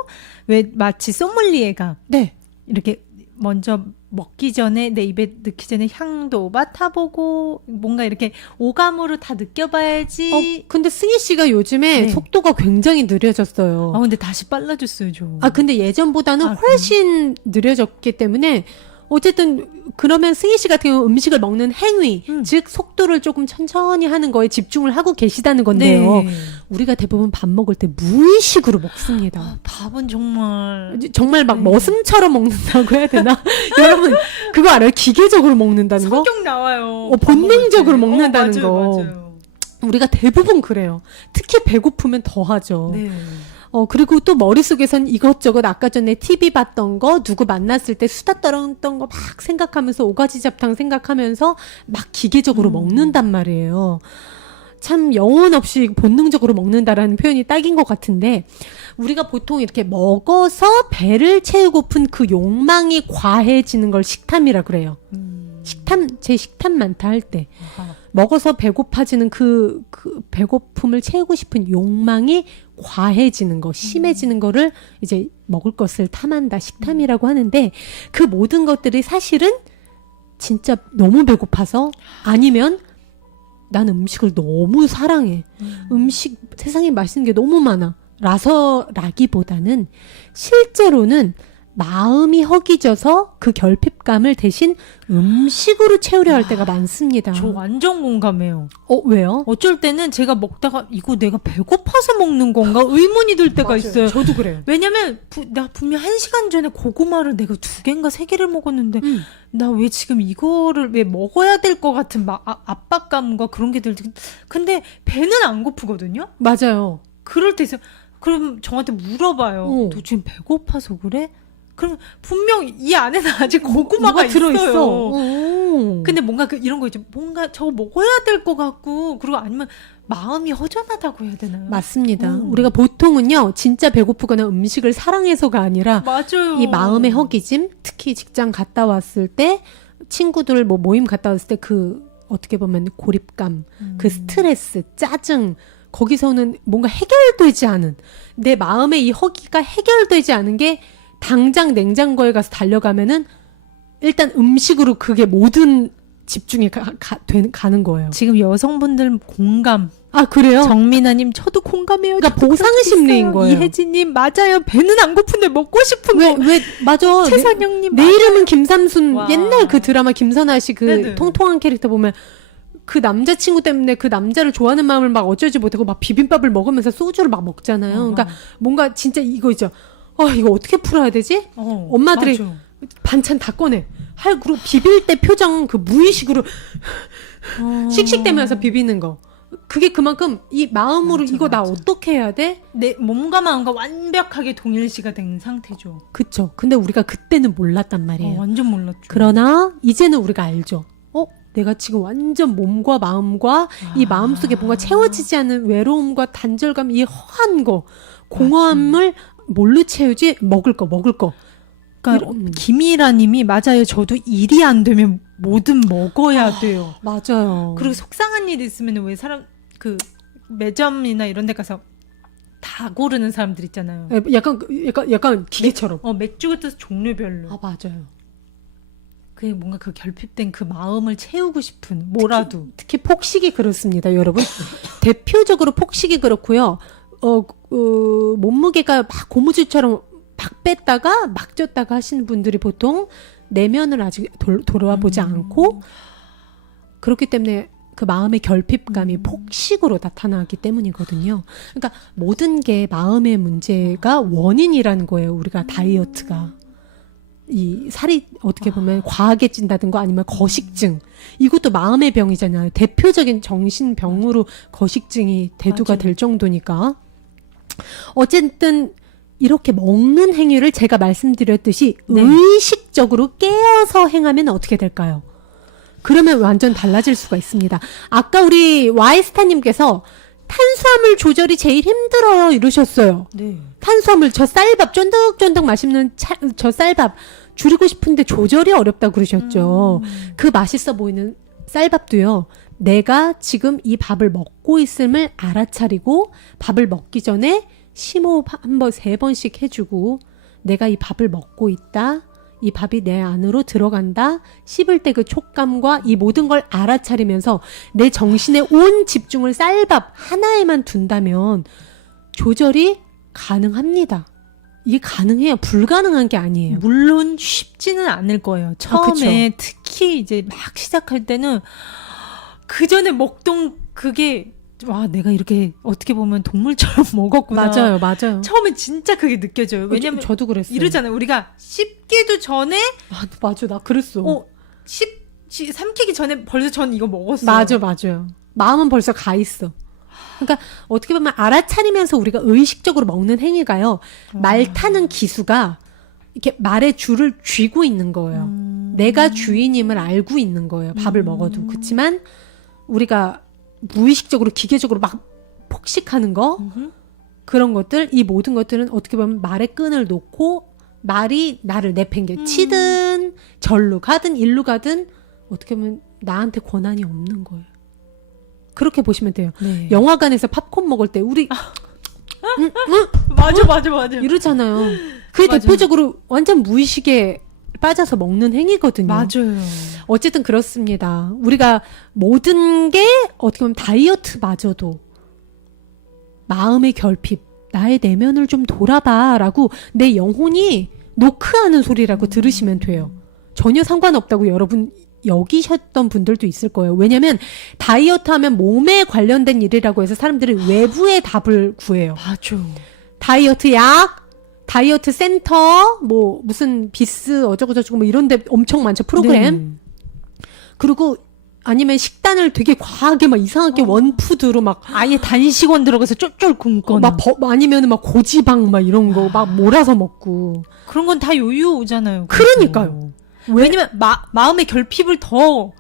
왜 마치 소믈리에가 네. 이렇게 먼저 먹기 전에 내 입에 넣기 전에 향도 맡아보고 뭔가 이렇게 오감으로 다 느껴봐야지. 근데 승희 씨가 요즘에 네. 속도가 굉장히 느려졌어요. 근데 다시 빨라졌어요, 저. 근데 예전보다는 훨씬 느려졌기 때문에 어쨌든 그러면 승희 씨 같은 경우 음식을 먹는 행위, 즉 속도를 조금 천천히 하는 거에 집중을 하고 계시다는 건데요. 네. 우리가 대부분 밥 먹을 때 무의식으로 먹습니다. 밥은 정말 막 머슴처럼 먹는다고 해야 되나? 여러분 그거 알아요? 기계적으로 먹는다는 거? 성격 나와요. 본능적으로 먹는다는 맞아요, 거. 맞아요. 우리가 대부분 그래요. 특히 배고프면 더 하죠. 네. 그리고 또 머릿속에선 이것저것 아까 전에 TV 봤던 거, 누구 만났을 때 수다 떨었던 거 막 생각하면서 오가지 잡탕 생각하면서 막 기계적으로 먹는단 말이에요. 참 영혼 없이 본능적으로 먹는다라는 표현이 딱인 것 같은데 우리가 보통 이렇게 먹어서 배를 채우고픈 그 욕망이 과해지는 걸 식탐이라 그래요. 제 식탐 많다 할 때. 먹어서 배고파지는 그 배고픔을 채우고 싶은 욕망이 과해지는 거, 심해지는 거를 이제 먹을 것을 탐한다, 식탐이라고 하는데 그 모든 것들이 사실은 진짜 너무 배고파서 아니면 난 음식을 너무 사랑해. 음식, 세상에 맛있는 게 너무 많아. 라기보다는 실제로는 마음이 허기져서 그 결핍감을 대신 음식으로 채우려 할 때가 많습니다. 저 완전 공감해요. 왜요? 어쩔 때는 제가 먹다가 이거 내가 배고파서 먹는 건가 의문이 들 때가 맞아요. 있어요. 저도 그래요. 왜냐면 나 분명 1시간 전에 고구마를 내가 2개인가 3개를 먹었는데 나 왜 지금 이거를 왜 먹어야 될 것 같은 압박감과 그런 게 들지. 근데 배는 안 고프거든요. 맞아요. 그럴 때 있어요. 그럼 저한테 물어봐요. 너 지금 배고파서 그래? 그럼 분명 이 안에는 아직 고구마가 있어요. 근데 뭔가 이런 거 있죠. 뭔가 저거 먹어야 될 것 같고 그리고 아니면 마음이 허전하다고 해야 되나요? 맞습니다. 우리가 보통은요. 진짜 배고프거나 음식을 사랑해서가 아니라 맞아요. 이 마음의 허기짐, 특히 직장 갔다 왔을 때 친구들 모임 갔다 왔을 때 그 어떻게 보면 고립감, 그 스트레스, 짜증 거기서는 뭔가 해결되지 않은 내 마음의 이 허기가 해결되지 않은 게 당장 냉장고에 가서 달려가면은 일단 음식으로 그게 모든 집중이 가는 거예요. 지금 여성분들 공감. 아, 그래요? 정민아님 저도 공감해요. 그러니까 보상 심리인 거예요. 이혜진님 맞아요. 배는 안 고픈데 먹고 싶은 거. 맞아. 최상영님 내 이름은 김삼순. 와. 옛날 그 드라마 김선아 씨 그 네네. 통통한 캐릭터 보면 그 남자친구 때문에 그 남자를 좋아하는 마음을 막 어쩌지 못하고 막 비빔밥을 먹으면서 소주를 막 먹잖아요. 그러니까 뭔가 진짜 이거 있죠. 이거 어떻게 풀어야 되지? 엄마들이 맞아. 반찬 다 꺼내. 그리고 비빌 때 표정 그 무의식으로 씩씩대면서 비비는 거. 그게 그만큼 이 마음으로 맞아, 이거 나 맞아. 어떻게 해야 돼? 내 몸과 마음과 완벽하게 동일시가 된 상태죠. 그쵸. 근데 우리가 그때는 몰랐단 말이에요. 완전 몰랐죠. 그러나 이제는 우리가 알죠. 내가 지금 완전 몸과 마음과 이 마음속에 뭔가 채워지지 않는 외로움과 단절감, 이 허한 거, 공허함을 뭘로 채우지? 먹을 거. 그러니까 김이라님이 맞아요. 저도 일이 안 되면 뭐든 먹어야 돼요. 맞아요. 그리고 속상한 일 있으면 왜 사람 그 매점이나 이런 데 가서 다 고르는 사람들 있잖아요. 약간 기계처럼. 맥주 같은 종류별로. 맞아요. 그게 뭔가 그 결핍된 그 마음을 채우고 싶은 뭐라도. 특히 폭식이 그렇습니다, 여러분. 대표적으로 폭식이 그렇고요. 몸무게가 막 고무줄처럼 막 뺐다가 막 쪘다가 하시는 분들이 보통 내면을 아직 돌아와 보지 않고 그렇기 때문에 그 마음의 결핍감이 폭식으로 나타나기 때문이거든요. 그러니까 모든 게 마음의 문제가 원인이라는 거예요. 우리가 다이어트가. 이 살이 어떻게 보면 과하게 찐다든가 아니면 거식증. 이것도 마음의 병이잖아요. 대표적인 정신병으로 거식증이 대두가 될 정도니까. 어쨌든 이렇게 먹는 행위를 제가 말씀드렸듯이 의식적으로 깨어서 행하면 어떻게 될까요? 그러면 완전 달라질 수가 있습니다. 아까 우리 와이스타님께서 탄수화물 조절이 제일 힘들어요 이러셨어요. 네. 탄수화물 저 쌀밥 쫀득쫀득 맛있는 저 쌀밥 줄이고 싶은데 조절이 어렵다고 그러셨죠. 그 맛있어 보이는 쌀밥도요. 내가 지금 이 밥을 먹고 있음을 알아차리고 밥을 먹기 전에 심호흡 한 번, 3번씩 해주고 내가 이 밥을 먹고 있다. 이 밥이 내 안으로 들어간다. 씹을 때 그 촉감과 이 모든 걸 알아차리면서 내 정신의 온 집중을 쌀밥 하나에만 둔다면 조절이 가능합니다. 이게 가능해요. 불가능한 게 아니에요. 물론 쉽지는 않을 거예요. 처음에 특히 이제 막 시작할 때는 그 전에 먹던 그게 내가 이렇게 어떻게 보면 동물처럼 먹었구나. 맞아요. 처음에 진짜 그게 느껴져요. 왜냐면 저도 그랬어요. 이러잖아요. 우리가 씹기도 전에 맞아. 나 그랬어. 삼키기 전에 벌써 전 이거 먹었어요. 맞아요. 마음은 벌써 가 있어. 그러니까 어떻게 보면 알아차리면서 우리가 의식적으로 먹는 행위가요. 말 타는 기수가 이렇게 말의 줄을 쥐고 있는 거예요. 내가 주인임을 알고 있는 거예요. 밥을 먹어도. 그렇지만 우리가 무의식적으로 기계적으로 막 폭식하는 거 그런 것들 이 모든 것들은 어떻게 보면 말의 끈을 놓고 말이 나를 내팽개 치든 절로 가든 일로 가든 어떻게 보면 나한테 권한이 없는 거예요. 그렇게 보시면 돼요. 네. 영화관에서 팝콘 먹을 때 우리 맞아. 이러잖아요. 그게 맞아요. 대표적으로 완전 무의식에 빠져서 먹는 행위거든요. 맞아요. 어쨌든 그렇습니다. 우리가 모든 게 어떻게 보면 다이어트마저도 마음의 결핍, 나의 내면을 좀 돌아봐라고 내 영혼이 노크하는 소리라고 들으시면 돼요. 전혀 상관없다고 여러분 여기셨던 분들도 있을 거예요. 왜냐하면 다이어트 하면 몸에 관련된 일이라고 해서 사람들이 외부의 답을 구해요. 맞아. 다이어트 약, 다이어트 센터, 뭐 무슨 비스 어쩌고저쩌고 뭐 이런 데 엄청 많죠. 프로그램. 네. 그리고 아니면 식단을 되게 과하게 막 이상하게 원푸드로 막 아예 단식원 들어가서 쫄쫄 굶거나 아니면은 막 고지방 막 이런 거 막 몰아서 먹고. 그런 건 다 요요 오잖아요. 그러니까요. 왜냐면 마음의 결핍을 더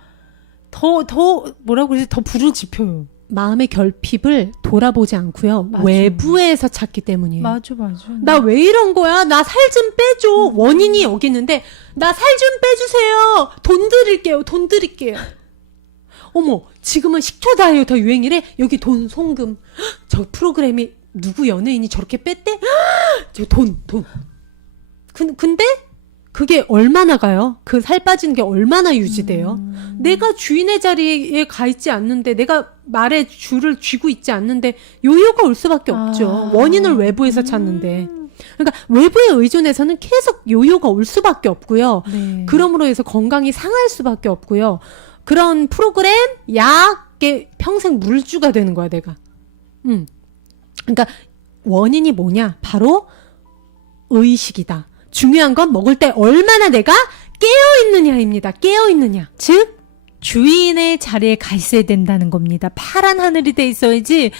뭐라고 그러지? 더 부르지펴요. 마음의 결핍을 돌아보지 않고요. 맞아. 외부에서 찾기 때문이에요. 맞아. 나 왜 이런 거야? 나 살 좀 빼줘. 원인이 여기 있는데 나 살 좀 빼주세요. 돈 드릴게요. 어머, 지금은 식초 다이어트 유행이래. 여기 돈 송금. 저 프로그램이 누구 연예인이 저렇게 뺐대? 저 돈. 근데 그게 얼마나 가요? 그 살 빠지는 게 얼마나 유지돼요? 내가 주인의 자리에 가 있지 않는데, 내가 말에 줄을 쥐고 있지 않는데 요요가 올 수밖에 없죠. 원인을 외부에서 찾는데. 그러니까 외부에 의존해서는 계속 요요가 올 수밖에 없고요. 네. 그러므로 해서 건강이 상할 수밖에 없고요. 그런 프로그램, 약에 평생 물주가 되는 거야, 내가. 그러니까 원인이 뭐냐? 바로 의식이다. 중요한 건 먹을 때 얼마나 내가 깨어있느냐입니다. 깨어있느냐. 즉 주인의 자리에 가 있어야 된다는 겁니다. 파란 하늘이 돼 있어야지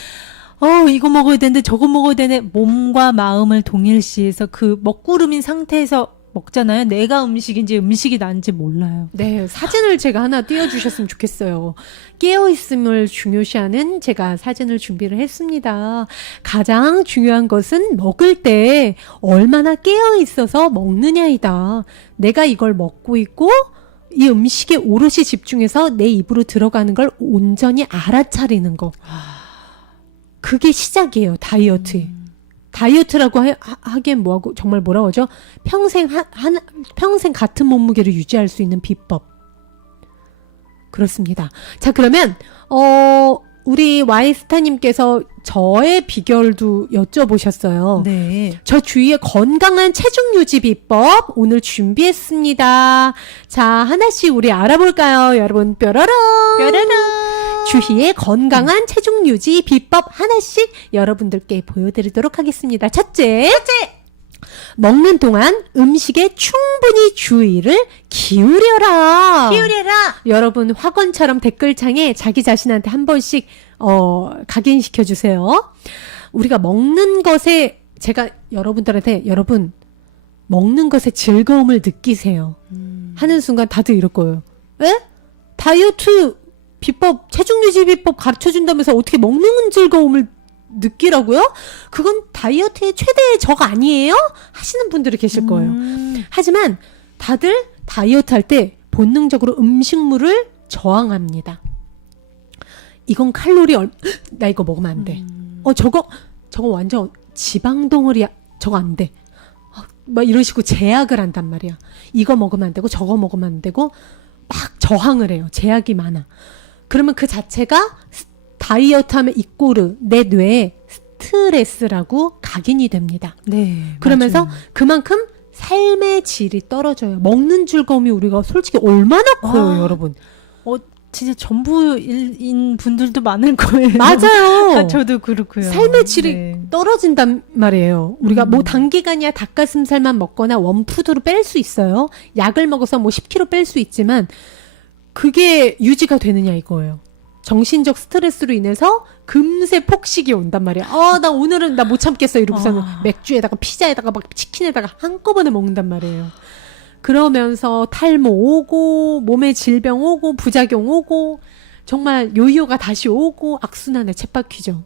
이거 먹어야 되는데 저거 먹어야 되네. 몸과 마음을 동일시해서 그 먹구름인 상태에서 먹잖아요. 내가 음식인지 음식이 난지 몰라요. 네, 사진을 제가 하나 띄워주셨으면 좋겠어요. 깨어있음을 중요시하는 제가 사진을 준비를 했습니다. 가장 중요한 것은 먹을 때 얼마나 깨어있어서 먹느냐이다. 내가 이걸 먹고 있고 이 음식에 오롯이 집중해서 내 입으로 들어가는 걸 온전히 알아차리는 거. 그게 시작이에요, 다이어트. 다이어트라고 하기엔 뭐하고 정말 뭐라고 하죠? 평생 평생 같은 몸무게를 유지할 수 있는 비법. 그렇습니다. 자, 그러면 우리 와이스타님께서 저의 비결도 여쭤보셨어요. 네. 저 주위에 건강한 체중 유지 비법 오늘 준비했습니다. 자, 하나씩 우리 알아볼까요? 여러분, 뾰로롱. 주희의 건강한 체중 유지 비법 하나씩 여러분들께 보여드리도록 하겠습니다. 첫째. 먹는 동안 음식에 충분히 주의를 기울여라. 여러분 학원처럼 댓글창에 자기 자신한테 한 번씩 각인시켜 주세요. 우리가 먹는 것에 제가 여러분들한테 여러분 먹는 것에 즐거움을 느끼세요. 하는 순간 다들 이럴 거예요. 에? 다이어트 비법, 체중 유지 비법 가르쳐 준다면서 어떻게 먹는 즐거움을 느끼라고요? 그건 다이어트의 최대의 적 아니에요? 하시는 분들이 계실 거예요. 하지만 다들 다이어트 할 때 본능적으로 음식물을 저항합니다. 이건 칼로리 나 이거 먹으면 안 돼. 저거 완전 지방 덩어리야. 저거 안 돼. 막 이런 식으로 제약을 한단 말이야. 이거 먹으면 안 되고 저거 먹으면 안 되고 막 저항을 해요. 제약이 많아. 그러면 그 자체가 다이어트 하면 이꼬르 내 뇌에 스트레스라고 각인이 됩니다. 네. 그러면서 맞아요. 그만큼 삶의 질이 떨어져요. 먹는 즐거움이 우리가 솔직히 얼마나 커요, 여러분. 진짜 전부인 분들도 많을 거예요. 맞아요. 저도 그렇고요. 삶의 질이 네. 떨어진단 말이에요. 우리가 뭐 단기간이야 닭가슴살만 먹거나 원푸드로 뺄 수 있어요. 약을 먹어서 뭐 10kg 뺄 수 있지만 그게 유지가 되느냐 이거예요. 정신적 스트레스로 인해서 금세 폭식이 온단 말이야. 나 오늘은 나 못 참겠어. 이러고서는 맥주에다가 피자에다가 막 치킨에다가 한꺼번에 먹는단 말이에요. 그러면서 탈모 오고 몸에 질병 오고 부작용 오고 정말 요요가 다시 오고 악순환의 쳇바퀴죠.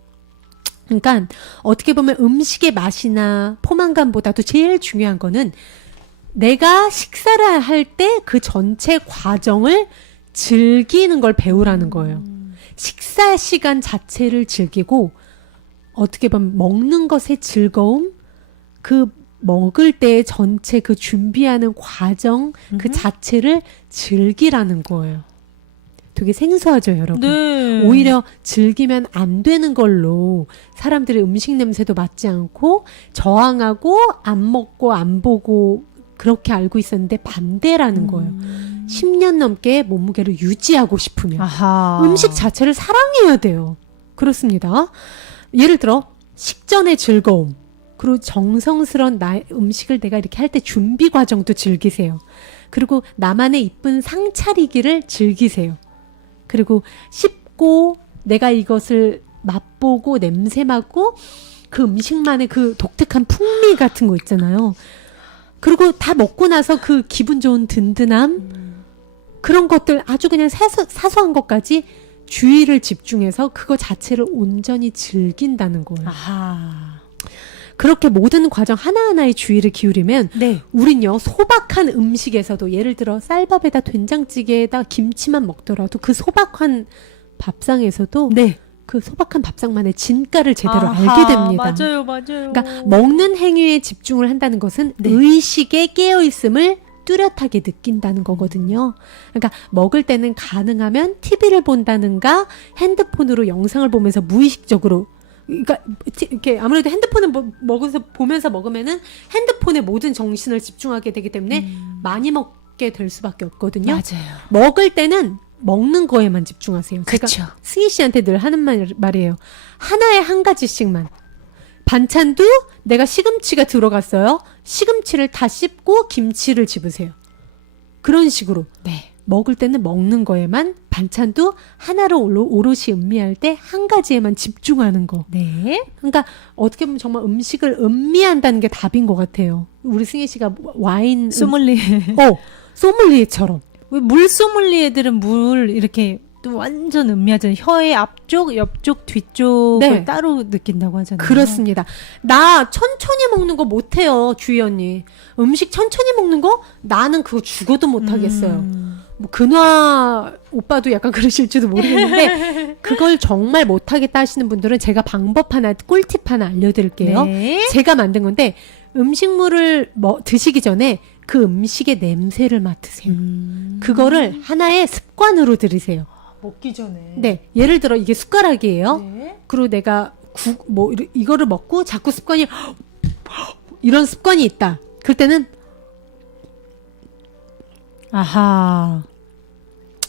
그러니까 어떻게 보면 음식의 맛이나 포만감보다도 제일 중요한 거는 내가 식사를 할 때 그 전체 과정을 즐기는 걸 배우라는 거예요. 식사 시간 자체를 즐기고 어떻게 보면 먹는 것의 즐거움, 그 먹을 때 전체 그 준비하는 과정 그 자체를 즐기라는 거예요. 되게 생소하죠, 여러분? 네. 오히려 즐기면 안 되는 걸로 사람들의 음식 냄새도 맡지 않고 저항하고 안 먹고 안 보고 그렇게 알고 있었는데 반대라는 거예요. 10년 넘게 몸무게를 유지하고 싶으면 아하. 음식 자체를 사랑해야 돼요. 그렇습니다. 예를 들어 식전의 즐거움, 그리고 정성스러운 음식을 내가 이렇게 할 때 준비 과정도 즐기세요. 그리고 나만의 이쁜 상 차리기를 즐기세요. 그리고 씹고 내가 이것을 맛보고 냄새 맡고 그 음식만의 그 독특한 풍미 같은 거 있잖아요. 그리고 다 먹고 나서 그 기분 좋은 든든함, 그런 것들 아주 그냥 사소한 것까지 주의를 집중해서 그거 자체를 온전히 즐긴다는 거예요. 아하. 그렇게 모든 과정 하나하나에 주의를 기울이면 네. 우린요 소박한 음식에서도 예를 들어 쌀밥에다 된장찌개에다 김치만 먹더라도 그 소박한 밥상에서도 네. 그 소박한 밥상만의 진가를 제대로 아하, 알게 됩니다. 맞아요. 그러니까 먹는 행위에 집중을 한다는 것은 네. 의식에 깨어있음을 뚜렷하게 느낀다는 거거든요. 그러니까 먹을 때는 가능하면 TV를 본다든가 핸드폰으로 영상을 보면서 무의식적으로, 그러니까 이렇게 아무래도 핸드폰을 보면서 먹으면은 핸드폰에 모든 정신을 집중하게 되기 때문에 많이 먹게 될 수밖에 없거든요. 맞아요. 먹을 때는 먹는 거에만 집중하세요. 그쵸. 제가 승희 씨한테 늘 하는 말이에요. 하나에 한 가지씩만. 반찬도 내가 시금치가 들어갔어요. 시금치를 다 씹고 김치를 집으세요. 그런 식으로. 네. 먹을 때는 먹는 거에만, 반찬도 하나로 오롯이 음미할 때 한 가지에만 집중하는 거. 네. 그러니까 어떻게 보면 정말 음식을 음미한다는 게 답인 것 같아요. 우리 승희 씨가 와인 소믈리에. 소믈리에처럼. 왜 물 소믈리에들은 물 이렇게 또 완전 음미하잖아요. 혀의 앞쪽, 옆쪽, 뒤쪽을 네. 따로 느낀다고 하잖아요. 그렇습니다. 나 천천히 먹는 거 못해요, 주희 언니. 음식 천천히 먹는 거 나는 그거 죽어도 못하겠어요. 뭐 근화 오빠도 약간 그러실지도 모르겠는데 그걸 정말 못하겠다 하시는 분들은 제가 방법 하나, 꿀팁 하나 알려드릴게요. 네. 제가 만든 건데 음식물을 드시기 전에 그 음식의 냄새를 맡으세요. 그거를 하나의 습관으로 들이세요. 먹기 전에. 네, 예를 들어 이게 숟가락이에요. 네. 그리고 내가 이거를 먹고 자꾸 습관이 이런 습관이 있다. 그럴 때는 아하.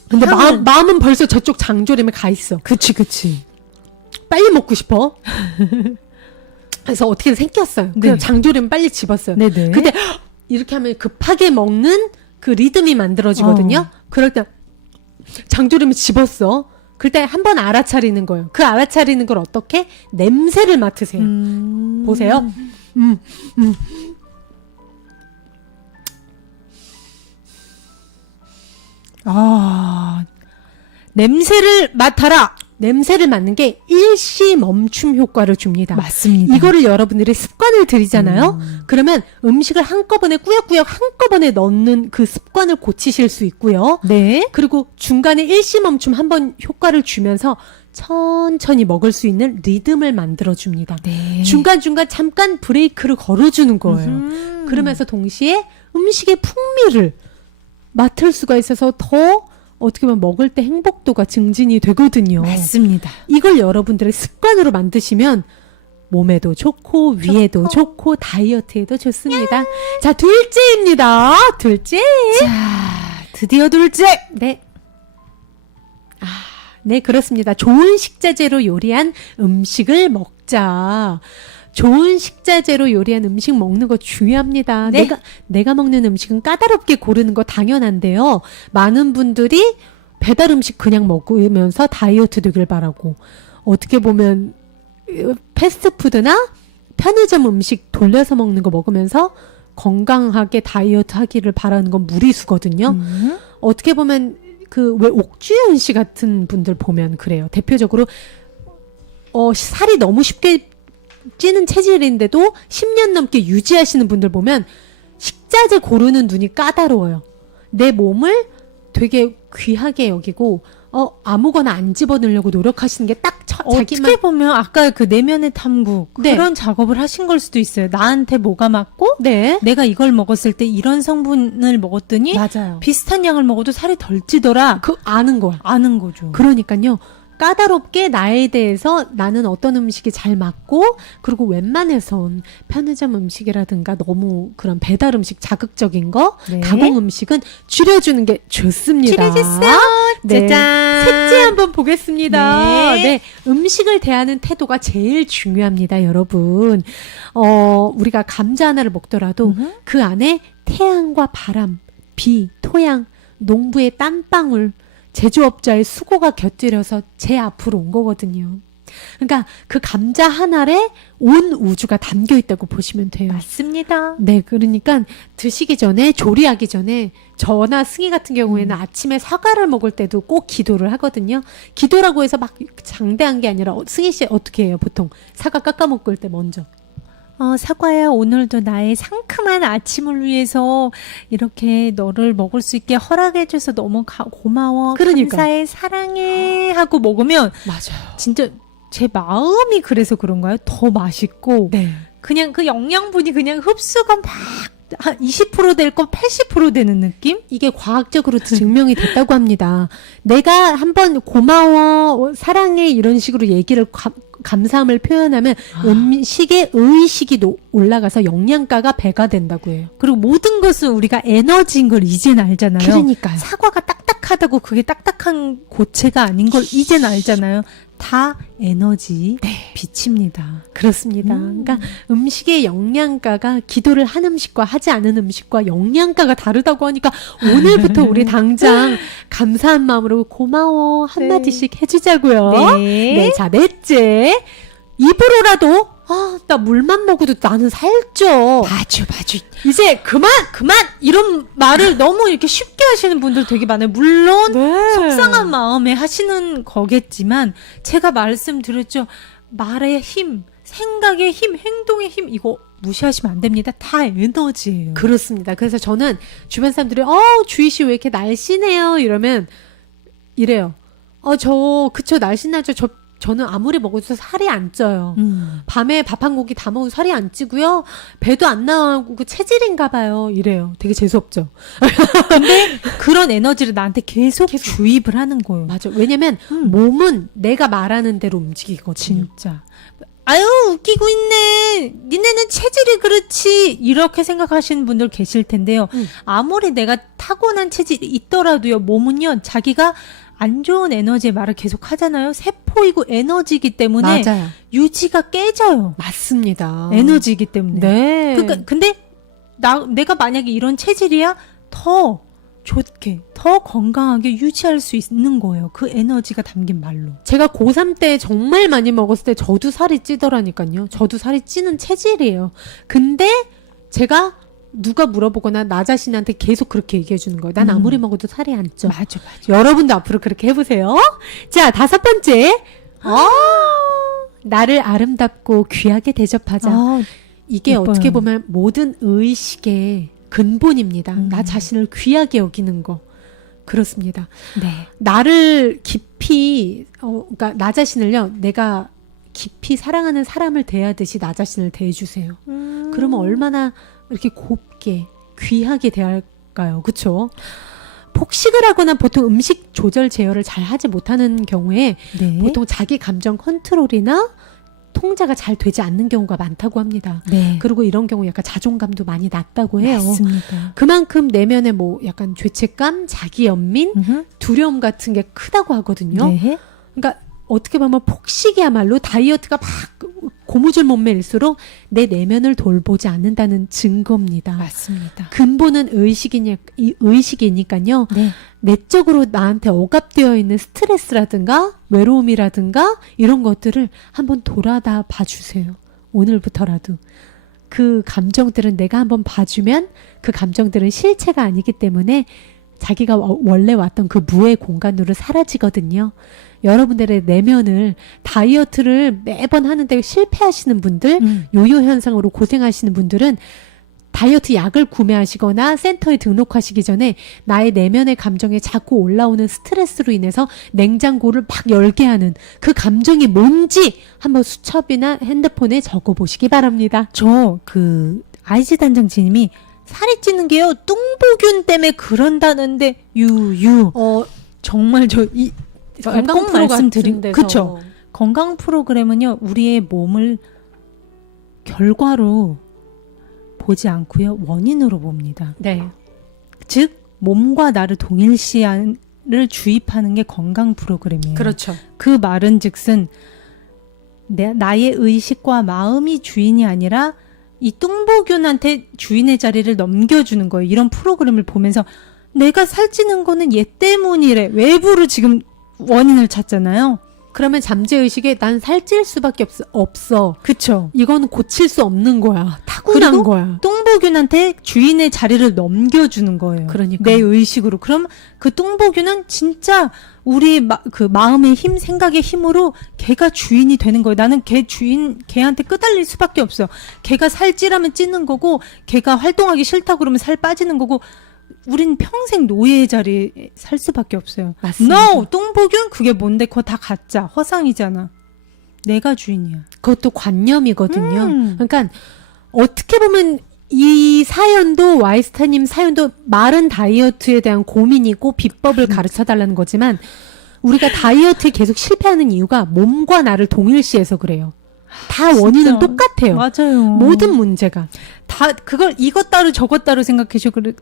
근데 향은- 마음은 벌써 저쪽 장조림에 가 있어. 그치. 빨리 먹고 싶어. 그래서 어떻게 생겼어요. 네. 그냥 장조림 빨리 집었어요. 네네. 근데 이렇게 하면 급하게 먹는 그 리듬이 만들어지거든요. 그럴 때 장조림을 집었어. 그럴 때 한 번 알아차리는 거예요. 그 알아차리는 걸 어떻게? 냄새를 맡으세요. 보세요. 아, 냄새를 맡아라. 냄새를 맡는 게 일시 멈춤 효과를 줍니다. 맞습니다. 이거를 여러분들이 습관을 들이잖아요. 그러면 음식을 한꺼번에 꾸역꾸역 한꺼번에 넣는 그 습관을 고치실 수 있고요. 네. 그리고 중간에 일시 멈춤 한번 효과를 주면서 천천히 먹을 수 있는 리듬을 만들어줍니다. 네. 중간중간 잠깐 브레이크를 걸어주는 거예요. 그러면서 동시에 음식의 풍미를 맡을 수가 있어서 더 어떻게 보면 먹을 때 행복도가 증진이 되거든요. 맞습니다. 이걸 여러분들의 습관으로 만드시면 몸에도 좋고 위에도 좋고 다이어트에도 좋습니다. 자, 둘째입니다. 둘째. 자, 드디어 둘째. 네. 네, 그렇습니다. 좋은 식자재로 요리한 음식을 먹자. 좋은 식자재로 요리한 음식 먹는 거 중요합니다. 네. 내가 먹는 음식은 까다롭게 고르는 거 당연한데요. 많은 분들이 배달 음식 그냥 먹으면서 다이어트 되길 바라고, 어떻게 보면 패스트푸드나 편의점 음식 돌려서 먹는 거 먹으면서 건강하게 다이어트 하기를 바라는 건 무리수거든요. 어떻게 보면 그 왜 옥주현 씨 같은 분들 보면 그래요. 대표적으로 살이 너무 쉽게 찌는 체질인데도 10년 넘게 유지하시는 분들 보면 식자재 고르는 눈이 까다로워요. 내 몸을 되게 귀하게 여기고 아무거나 안 집어넣으려고 노력하시는 게 딱 자기만. 어떻게 보면 아까 그 내면의 탐구 네. 그런 작업을 하신 걸 수도 있어요. 나한테 뭐가 맞고 네. 내가 이걸 먹었을 때 이런 성분을 먹었더니 맞아요. 비슷한 양을 먹어도 살이 덜 찌더라. 아는 거야. 아는 거죠. 그러니까요. 까다롭게 나에 대해서 나는 어떤 음식이 잘 맞고, 그리고 웬만해선 편의점 음식이라든가 너무 그런 배달 음식 자극적인 거, 네. 가공 음식은 줄여주는 게 좋습니다. 줄여주세요. 네. 짜잔. 셋째 한번 보겠습니다. 네. 네. 음식을 대하는 태도가 제일 중요합니다, 여러분. 우리가 감자 하나를 먹더라도 그 안에 태양과 바람, 비, 토양, 농부의 땀방울, 제조업자의 수고가 곁들여서 제 앞으로 온 거거든요. 그러니까 그 감자 한 알에 온 우주가 담겨 있다고 보시면 돼요. 맞습니다. 네, 그러니까 드시기 전에, 조리하기 전에, 저나 승희 같은 경우에는 아침에 사과를 먹을 때도 꼭 기도를 하거든요. 기도라고 해서 막 장대한 게 아니라, 승희 씨 어떻게 해요? 보통 사과 깎아 먹을 때 먼저. 사과야, 오늘도 나의 상큼한 아침을 위해서 이렇게 너를 먹을 수 있게 허락해줘서 너무 고마워. 그러니까. 감사해, 사랑해 하고 먹으면 맞아요. 진짜 제 마음이 그래서 그런가요? 더 맛있고 네. 그냥 그 영양분이 그냥 흡수가 막 한 20% 될 거 80% 되는 느낌? 이게 과학적으로 증명이 됐다고 합니다. 내가 한번 고마워, 사랑해 이런 식으로 얘기를 감사함을 표현하면 음식의 의식이 올라가서 영양가가 배가 된다고 해요. 그리고 모든 것은 우리가 에너지인 걸 이젠 알잖아요. 그러니까요. 사과가 딱딱하다고 그게 딱딱한 고체가 아닌 걸 이젠 알잖아요. 다 에너지, 빛입니다. 그렇습니다. 그러니까 음식의 영양가가 기도를 한 음식과 하지 않은 음식과 영양가가 다르다고 하니까 오늘부터 우리 당장 감사한 마음으로 고마워 한마디씩 해주자고요. 네, 자, 넷째. 입으로라도 나 물만 먹어도 나는 살쪄. 맞아. 이제 그만! 이런 말을 너무 이렇게 쉽게 하시는 분들 되게 많아요. 물론 네. 속상한 마음에 하시는 거겠지만 제가 말씀드렸죠. 말의 힘, 생각의 힘, 행동의 힘 이거 무시하시면 안 됩니다. 다 에너지예요. 그렇습니다. 그래서 저는 주변 사람들이 주희 씨 왜 이렇게 날씬해요? 이러면 이래요. 그쵸, 날씬하죠. 저는 아무리 먹어도 살이 안 쪄요. 밤에 밥 한 고기 다 먹어도 살이 안 찌고요. 배도 안 나오고 그 체질인가 봐요. 이래요. 되게 재수없죠. 근데 그런 에너지를 나한테 계속 주입을 하는 거예요. 맞아. 왜냐면 몸은 내가 말하는 대로 움직이거든요. 진짜. 아유, 웃기고 있네. 니네는 체질이 그렇지. 이렇게 생각하시는 분들 계실 텐데요. 아무리 내가 타고난 체질이 있더라도요. 몸은요. 자기가 안 좋은 에너지의 말을 계속 하잖아요. 세포이고 에너지이기 때문에 맞아요. 유지가 깨져요. 맞습니다. 에너지이기 때문에. 네. 그러니까 근데 내가 만약에 이런 체질이야 더 좋게, 더 건강하게 유지할 수 있는 거예요. 그 에너지가 담긴 말로. 제가 고3 때 정말 많이 먹었을 때 저도 살이 찌더라니까요. 저도 살이 찌는 체질이에요. 근데 제가 누가 물어보거나 나 자신한테 계속 그렇게 얘기해 주는 거예요. 난 아무리 먹어도 살이 안 쪄. 맞아. 여러분도 앞으로 그렇게 해보세요. 자, 5번째. 나를 아름답고 귀하게 대접하자. 이게 예뻐요. 어떻게 보면 모든 의식의 근본입니다. 나 자신을 귀하게 여기는 거. 그렇습니다. 네. 나를 깊이, 그러니까 나 자신을요, 내가 깊이 사랑하는 사람을 대하듯이 나 자신을 대해주세요. 그러면 얼마나 이렇게 곱게, 귀하게 대할까요? 그쵸? 폭식을 하거나 보통 음식 조절 제어를 잘 하지 못하는 경우에 네. 보통 자기 감정 컨트롤이나 통제가 잘 되지 않는 경우가 많다고 합니다. 네. 그리고 이런 경우 약간 자존감도 많이 낮다고 해요. 맞습니다. 그만큼 내면에 뭐 약간 죄책감, 자기 연민, 두려움 같은 게 크다고 하거든요. 네. 그러니까 어떻게 보면 폭식이야말로 다이어트가 막 고무줄 몸매일수록 내 내면을 돌보지 않는다는 증거입니다. 맞습니다. 근본은 의식이니까요. 네. 내적으로 나한테 억압되어 있는 스트레스라든가 외로움이라든가 이런 것들을 한번 돌아다 봐주세요. 오늘부터라도. 그 감정들은 내가 한번 봐주면 그 감정들은 실체가 아니기 때문에 자기가 원래 왔던 그 무의 공간으로 사라지거든요. 여러분들의 내면을 다이어트를 매번 하는데 실패하시는 분들, 요요 현상으로 고생하시는 분들은 다이어트 약을 구매하시거나 센터에 등록하시기 전에 나의 내면의 감정에 자꾸 올라오는 스트레스로 인해서 냉장고를 막 열게 하는 그 감정이 뭔지 한번 수첩이나 핸드폰에 적어보시기 바랍니다. 저 아이지 단장님이 살이 찌는 게요 뚱보균 때문에 그런다는데 유유 정말 건강 꼭 프로 말씀드린 같은 데서 그쵸. 건강 프로그램은요 우리의 몸을 결과로 보지 않고요 원인으로 봅니다. 네. 즉 몸과 나를 동일시를 주입하는 게 건강 프로그램이에요. 그렇죠. 그 말은즉슨 나의 의식과 마음이 주인이 아니라 이 뚱보균한테 주인의 자리를 넘겨주는 거예요. 이런 프로그램을 보면서 내가 살찌는 거는 얘 때문이래. 외부로 지금 원인을 찾잖아요. 그러면 잠재의식에 난 살찔 수밖에 없어. 그쵸. 이건 고칠 수 없는 거야. 타고난 그리고 거야. 뚱보균한테 주인의 자리를 넘겨주는 거예요. 그러니까. 내 의식으로. 그럼 그 뚱보균은 진짜 우리 그 마음의 힘, 생각의 힘으로 걔가 주인이 되는 거예요. 나는 걔한테 끄달릴 수밖에 없어요. 걔가 살찌라면 찌는 거고, 걔가 활동하기 싫다 그러면 살 빠지는 거고, 우린 평생 노예의 자리에 살 수밖에 없어요. 맞습니다. No! 뚱보균? 그게 뭔데? 그거 다 가짜. 허상이잖아. 내가 주인이야. 그것도 관념이거든요. 그러니까 어떻게 보면 이 사연도 와이스타님 사연도 마른 다이어트에 대한 고민이고 비법을 가르쳐 달라는 거지만 우리가 다이어트에 계속 실패하는 이유가 몸과 나를 동일시해서 그래요. 다 원인은 똑같아요. 맞아요. 모든 문제가. 다 그걸 이것 따로 저것 따로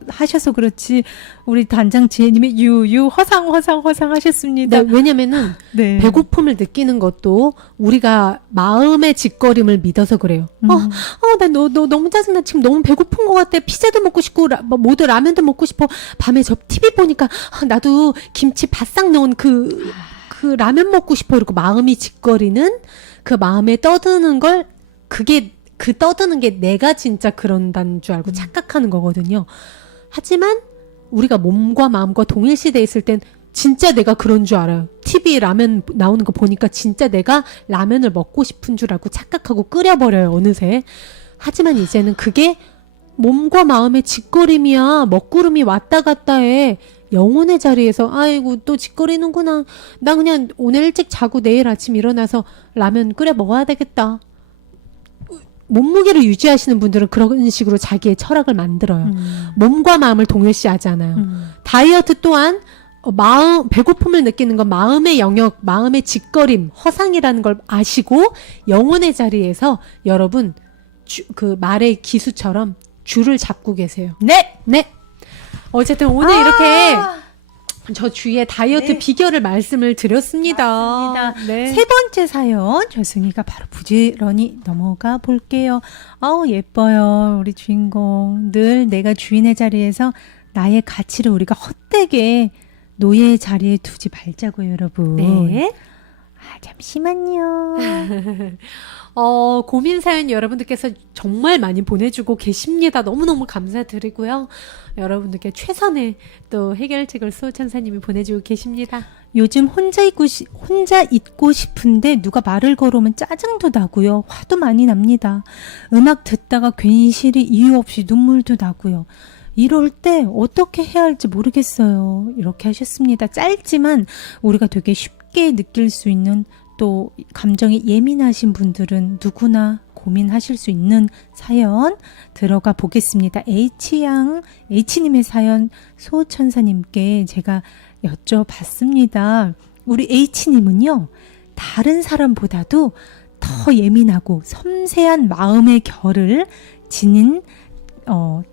하셔서 그렇지 우리 단장 지혜님이 유유 허상 하셨습니다. 네, 왜냐면은 네. 배고픔을 느끼는 것도 우리가 마음의 짓거림을 믿어서 그래요. 나 너 너무 짜증나. 지금 너무 배고픈 것 같아. 피자도 먹고 싶고 모두 라면도 먹고 싶어. 밤에 저 TV 보니까 나도 김치 바싹 넣은 그 라면 먹고 싶어. 이러고 마음이 짓거리는 그 마음에 떠드는 걸 그 떠드는 게 내가 진짜 그런다는 줄 알고 착각하는 거거든요. 하지만 우리가 몸과 마음과 동일시돼 있을 땐 진짜 내가 그런 줄 알아요. TV에 라면 나오는 거 보니까 진짜 내가 라면을 먹고 싶은 줄 알고 착각하고 끓여버려요. 어느새. 하지만 이제는 그게 몸과 마음의 짓거림이야. 먹구름이 왔다 갔다 해. 영혼의 자리에서 아이고 또 짓거리는구나. 나 그냥 오늘 일찍 자고 내일 아침 일어나서 라면 끓여 먹어야 되겠다. 몸무게를 유지하시는 분들은 그런 식으로 자기의 철학을 만들어요. 몸과 마음을 동일시하잖아요. 다이어트 또한 배고픔을 느끼는 건 마음의 영역, 마음의 짓거림, 허상이라는 걸 아시고 영혼의 자리에서 여러분 그 말의 기수처럼 줄을 잡고 계세요. 네. 어쨌든 오늘 이렇게 저 주위의 다이어트 네. 비결을 말씀을 드렸습니다. 맞습니다. 네. 세 번째 사연 조승희가 바로 부지런히 넘어가 볼게요. 예뻐요. 우리 주인공. 늘 내가 주인의 자리에서 나의 가치를 우리가 헛되게 노예의 자리에 두지 말자고요, 여러분. 네. 잠시만요. 고민 사연 여러분들께서 정말 많이 보내주고 계십니다. 너무너무 감사드리고요. 여러분들께 최선의 또 해결책을 수호천사님이 보내주고 계십니다. 요즘 혼자 있고 싶은데 누가 말을 걸어오면 짜증도 나고요. 화도 많이 납니다. 음악 듣다가 괜시리 이유 없이 눈물도 나고요. 이럴 때 어떻게 해야 할지 모르겠어요. 이렇게 하셨습니다. 짧지만 우리가 되게 쉽게 느낄 수 있는 또 감정이 예민하신 분들은 누구나 고민하실 수 있는 사연 들어가 보겠습니다. H님의 사연 소천사님께 제가 여쭤봤습니다. 우리 H님은요, 다른 사람보다도 더 예민하고 섬세한 마음의 결을 지닌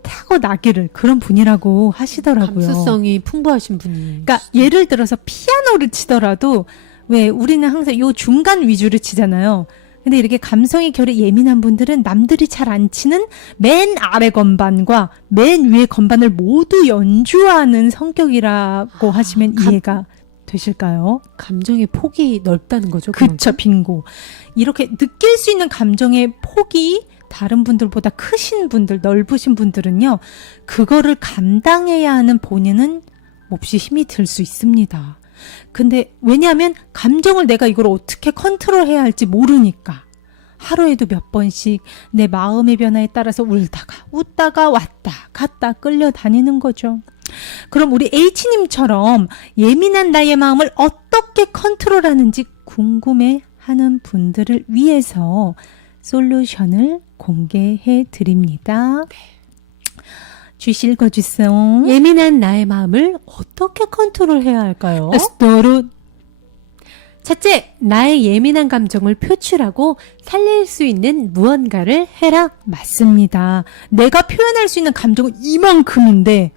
타고나기를 그런 분이라고 하시더라고요. 감수성이 풍부하신 분이. 그러니까 예를 들어서 피아노를 치더라도 왜 우리는 항상 요 중간 위주로 치잖아요. 근데 이렇게 감성의 결에 예민한 분들은 남들이 잘 안 치는 맨 아래 건반과 맨 위에 건반을 모두 연주하는 성격이라고 하시면 이해가 되실까요? 감정의 폭이 넓다는 거죠. 그쵸, 빙고. 이렇게 느낄 수 있는 감정의 폭이 다른 분들보다 크신 분들, 넓으신 분들은요, 그거를 감당해야 하는 본인은 몹시 힘이 들 수 있습니다. 근데 왜냐하면 감정을 내가 이걸 어떻게 컨트롤해야 할지 모르니까 하루에도 몇 번씩 내 마음의 변화에 따라서 울다가 웃다가 왔다 갔다 끌려다니는 거죠. 그럼 우리 H님처럼 예민한 나의 마음을 어떻게 컨트롤하는지 궁금해하는 분들을 위해서 솔루션을 공개해 드립니다. 주시 읽어주세요. 예민한 나의 마음을 어떻게 컨트롤해야 할까요? 스토르. 첫째, 나의 예민한 감정을 표출하고 살릴 수 있는 무언가를 해라. 맞습니다. 내가 표현할 수 있는 감정은 이만큼인데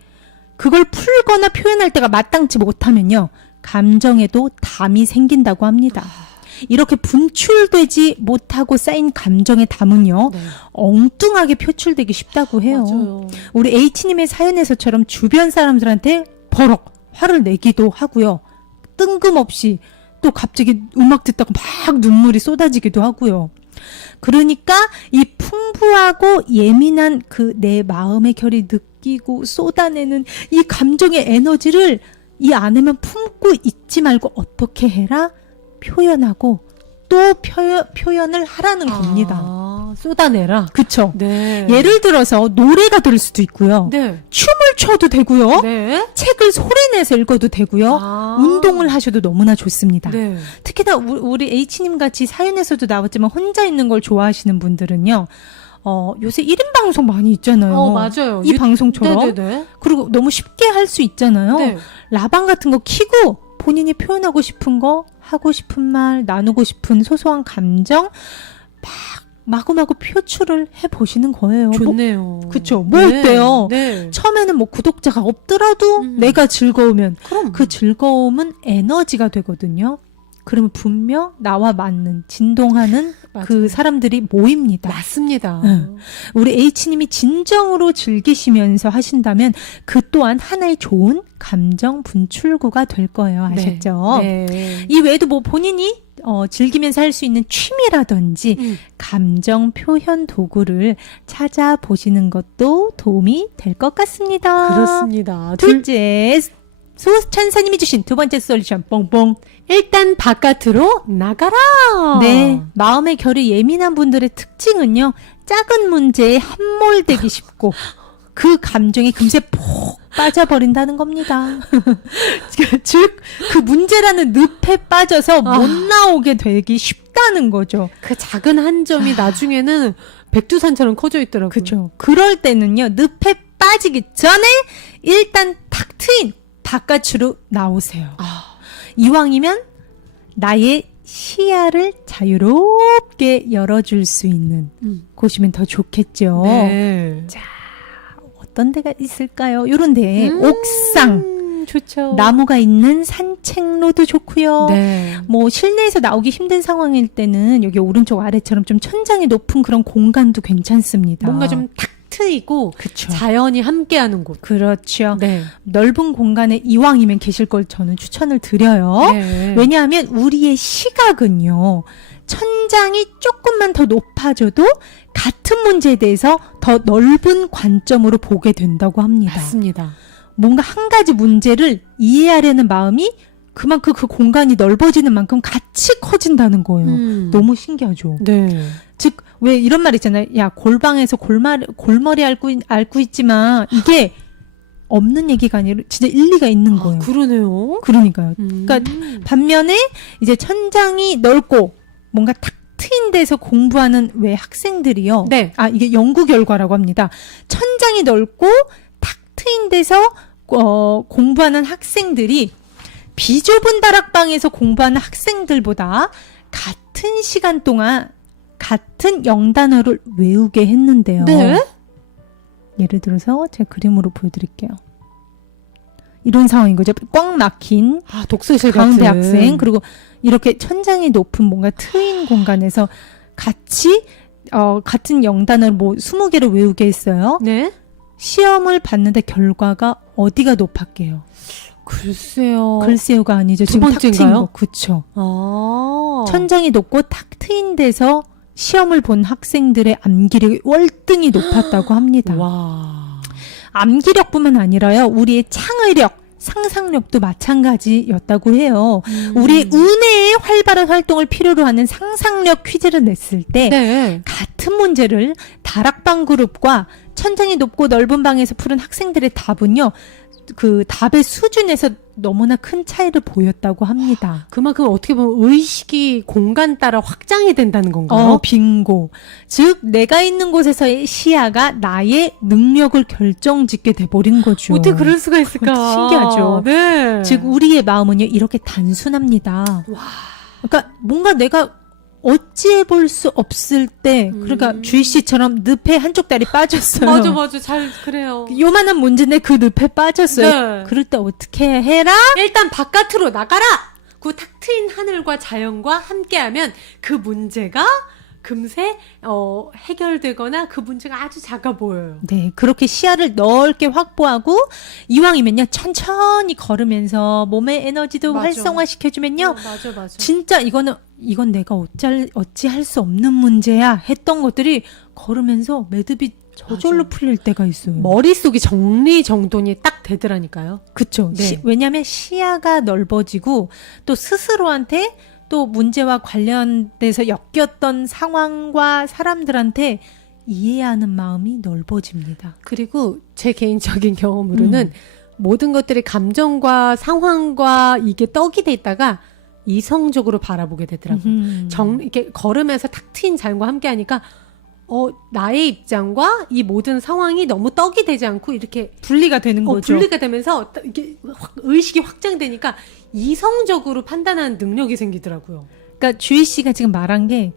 그걸 풀거나 표현할 때가 마땅치 못하면요, 감정에도 담이 생긴다고 합니다. 이렇게 분출되지 못하고 쌓인 감정의 담은요, 네. 엉뚱하게 표출되기 쉽다고 해요. 맞아요. 우리 H님의 사연에서처럼 주변 사람들한테 버럭 화를 내기도 하고요. 뜬금없이 또 갑자기 음악 듣다가 막 눈물이 쏟아지기도 하고요. 그러니까 이 풍부하고 예민한 그 내 마음의 결이 느끼고 쏟아내는 이 감정의 에너지를 이 안에만 품고 있지 말고 어떻게 해라? 표현하고 또 표현을 하라는 겁니다. 쏟아내라. 그쵸? 네. 예를 들어서 노래가 될 수도 있고요. 네. 춤을 춰도 되고요. 네. 책을 소리내서 읽어도 되고요. 운동을 하셔도 너무나 좋습니다. 네. 특히나 우리 H님 같이 사연에서도 나왔지만 혼자 있는 걸 좋아하시는 분들은요. 요새 1인 방송 많이 있잖아요. 맞아요. 이 방송처럼. 네네네. 그리고 너무 쉽게 할 수 있잖아요. 네. 라방 같은 거 키고 본인이 표현하고 싶은 거, 하고 싶은 말, 나누고 싶은 소소한 감정 마구마구 표출을 해보시는 거예요. 좋네요. 그쵸. 뭐 어때요? 네. 처음에는 뭐 구독자가 없더라도 내가 즐거우면 그럼. 그 즐거움은 에너지가 되거든요. 그러면 분명 나와 맞는 진동하는 그 맞아요. 사람들이 모입니다. 맞습니다. 응. 우리 H님이 진정으로 즐기시면서 하신다면 그 또한 하나의 좋은 감정 분출구가 될 거예요. 아셨죠? 네. 이 외에도 뭐 본인이 즐기면서 할 수 있는 취미라든지 감정 표현 도구를 찾아보시는 것도 도움이 될 것 같습니다. 그렇습니다. 둘째, 소천사님이 주신 두 번째 솔루션 뽕뽕. 일단 바깥으로 나가라. 네, 마음의 결이 예민한 분들의 특징은요, 작은 문제에 함몰되기 쉽고 그 감정이 금세 폭 빠져버린다는 겁니다. 즉, 그 문제라는 늪에 빠져서 못 나오게 되기 쉽다는 거죠. 그 작은 한 점이 나중에는 백두산처럼 커져 있더라고요. 그렇죠. 그럴 때는요, 늪에 빠지기 전에 일단 탁 트인 바깥으로 나오세요. 이왕이면 나의 시야를 자유롭게 열어줄 수 있는 곳이면 더 좋겠죠. 네. 자, 어떤 데가 있을까요? 요런데 옥상, 좋죠. 나무가 있는 산책로도 좋고요. 네. 뭐 실내에서 나오기 힘든 상황일 때는 여기 오른쪽 아래처럼 좀 천장이 높은 그런 공간도 괜찮습니다. 뭔가 좀 탁 트이고 그쵸. 자연이 함께하는 곳. 그렇죠. 네. 넓은 공간에 이왕이면 계실 걸 저는 추천을 드려요. 네. 왜냐하면 우리의 시각은요, 천장이 조금만 더 높아져도 같은 문제에 대해서 더 넓은 관점으로 보게 된다고 합니다. 맞습니다. 뭔가 한 가지 문제를 이해하려는 마음이 그만큼 그 공간이 넓어지는 만큼 같이 커진다는 거예요. 너무 신기하죠. 네. 즉, 왜 이런 말 있잖아요. 야, 골방에서 골머리 앓고 있지만 이게 없는 얘기가 아니라 진짜 일리가 있는 거예요. 그러네요. 그러니까요. 그러니까 반면에 이제 천장이 넓고 뭔가 탁 트인 데서 공부하는 왜 학생들이요. 네. 이게 연구 결과라고 합니다. 천장이 넓고 탁 트인 데서 공부하는 학생들이 비좁은 다락방에서 공부하는 학생들보다 같은 시간 동안 같은 영단어를 외우게 했는데요. 네. 예를 들어서 제가 그림으로 보여드릴게요. 이런 상황인 거죠. 꽉 막힌 독서실 가운데 같은 학생, 그리고 이렇게 천장이 높은 뭔가 트인 공간에서 같이 같은 영단을 뭐 20개를 외우게 했어요. 네. 시험을 봤는데 결과가 어디가 높았게요? 글쎄요가 아니죠. 두 지금 탁 트인 번째인가요? 거. 그쵸. 아. 천장이 높고 탁 트인 데서 시험을 본 학생들의 암기력이 월등히 높았다고 합니다. 와. 암기력뿐만 아니라요. 우리의 창의력, 상상력도 마찬가지였다고 해요. 우리의 운의 활발한 활동을 필요로 하는 상상력 퀴즈를 냈을 때 네. 같은 문제를 다락방 그룹과 천장이 높고 넓은 방에서 푸른 학생들의 답은요. 그 답의 수준에서 너무나 큰 차이를 보였다고 합니다. 그만큼 어떻게 보면 의식이 공간 따라 확장이 된다는 건가요? 빙고. 즉 내가 있는 곳에서의 시야가 나의 능력을 결정짓게 돼버린 거죠. 어떻게 그럴 수가 있을까? 신기하죠. 네. 즉 우리의 마음은요 이렇게 단순합니다. 와. 그러니까 뭔가 내가 어찌해 볼 수 없을 때, 그러니까 주희 씨처럼 늪에 한쪽 다리 빠졌어요. 맞아. 잘, 그래요. 요만한 문제인데 그 늪에 빠졌어요. 네. 그럴 때 어떻게 해라? 일단 바깥으로 나가라! 그 탁 트인 하늘과 자연과 함께하면 그 문제가 금세 해결되거나 그 문제가 아주 작아 보여요. 네, 그렇게 시야를 넓게 확보하고 이왕이면요 천천히 걸으면서 몸의 에너지도 맞아. 활성화시켜주면요 맞아. 진짜 이건 내가 어찌할 수 없는 문제야 했던 것들이 걸으면서 매듭이 저절로 맞아. 풀릴 때가 있어요. 머릿속이 정리정돈이 딱 되더라니까요. 그쵸. 네. 왜냐하면 시야가 넓어지고 또 스스로한테 또 문제와 관련돼서 엮였던 상황과 사람들한테 이해하는 마음이 넓어집니다. 그리고 제 개인적인 경험으로는 모든 것들이 감정과 상황과 이게 떡이 돼 있다가 이성적으로 바라보게 되더라고요. 이렇게 걸으면서 탁 트인 자연과 함께 하니까 나의 입장과 이 모든 상황이 너무 떡이 되지 않고 이렇게 분리가 되는 거죠. 분리가 되면서 이게 의식이 확장되니까 이성적으로 판단하는 능력이 생기더라고요. 그러니까 주희 씨가 지금 말한 게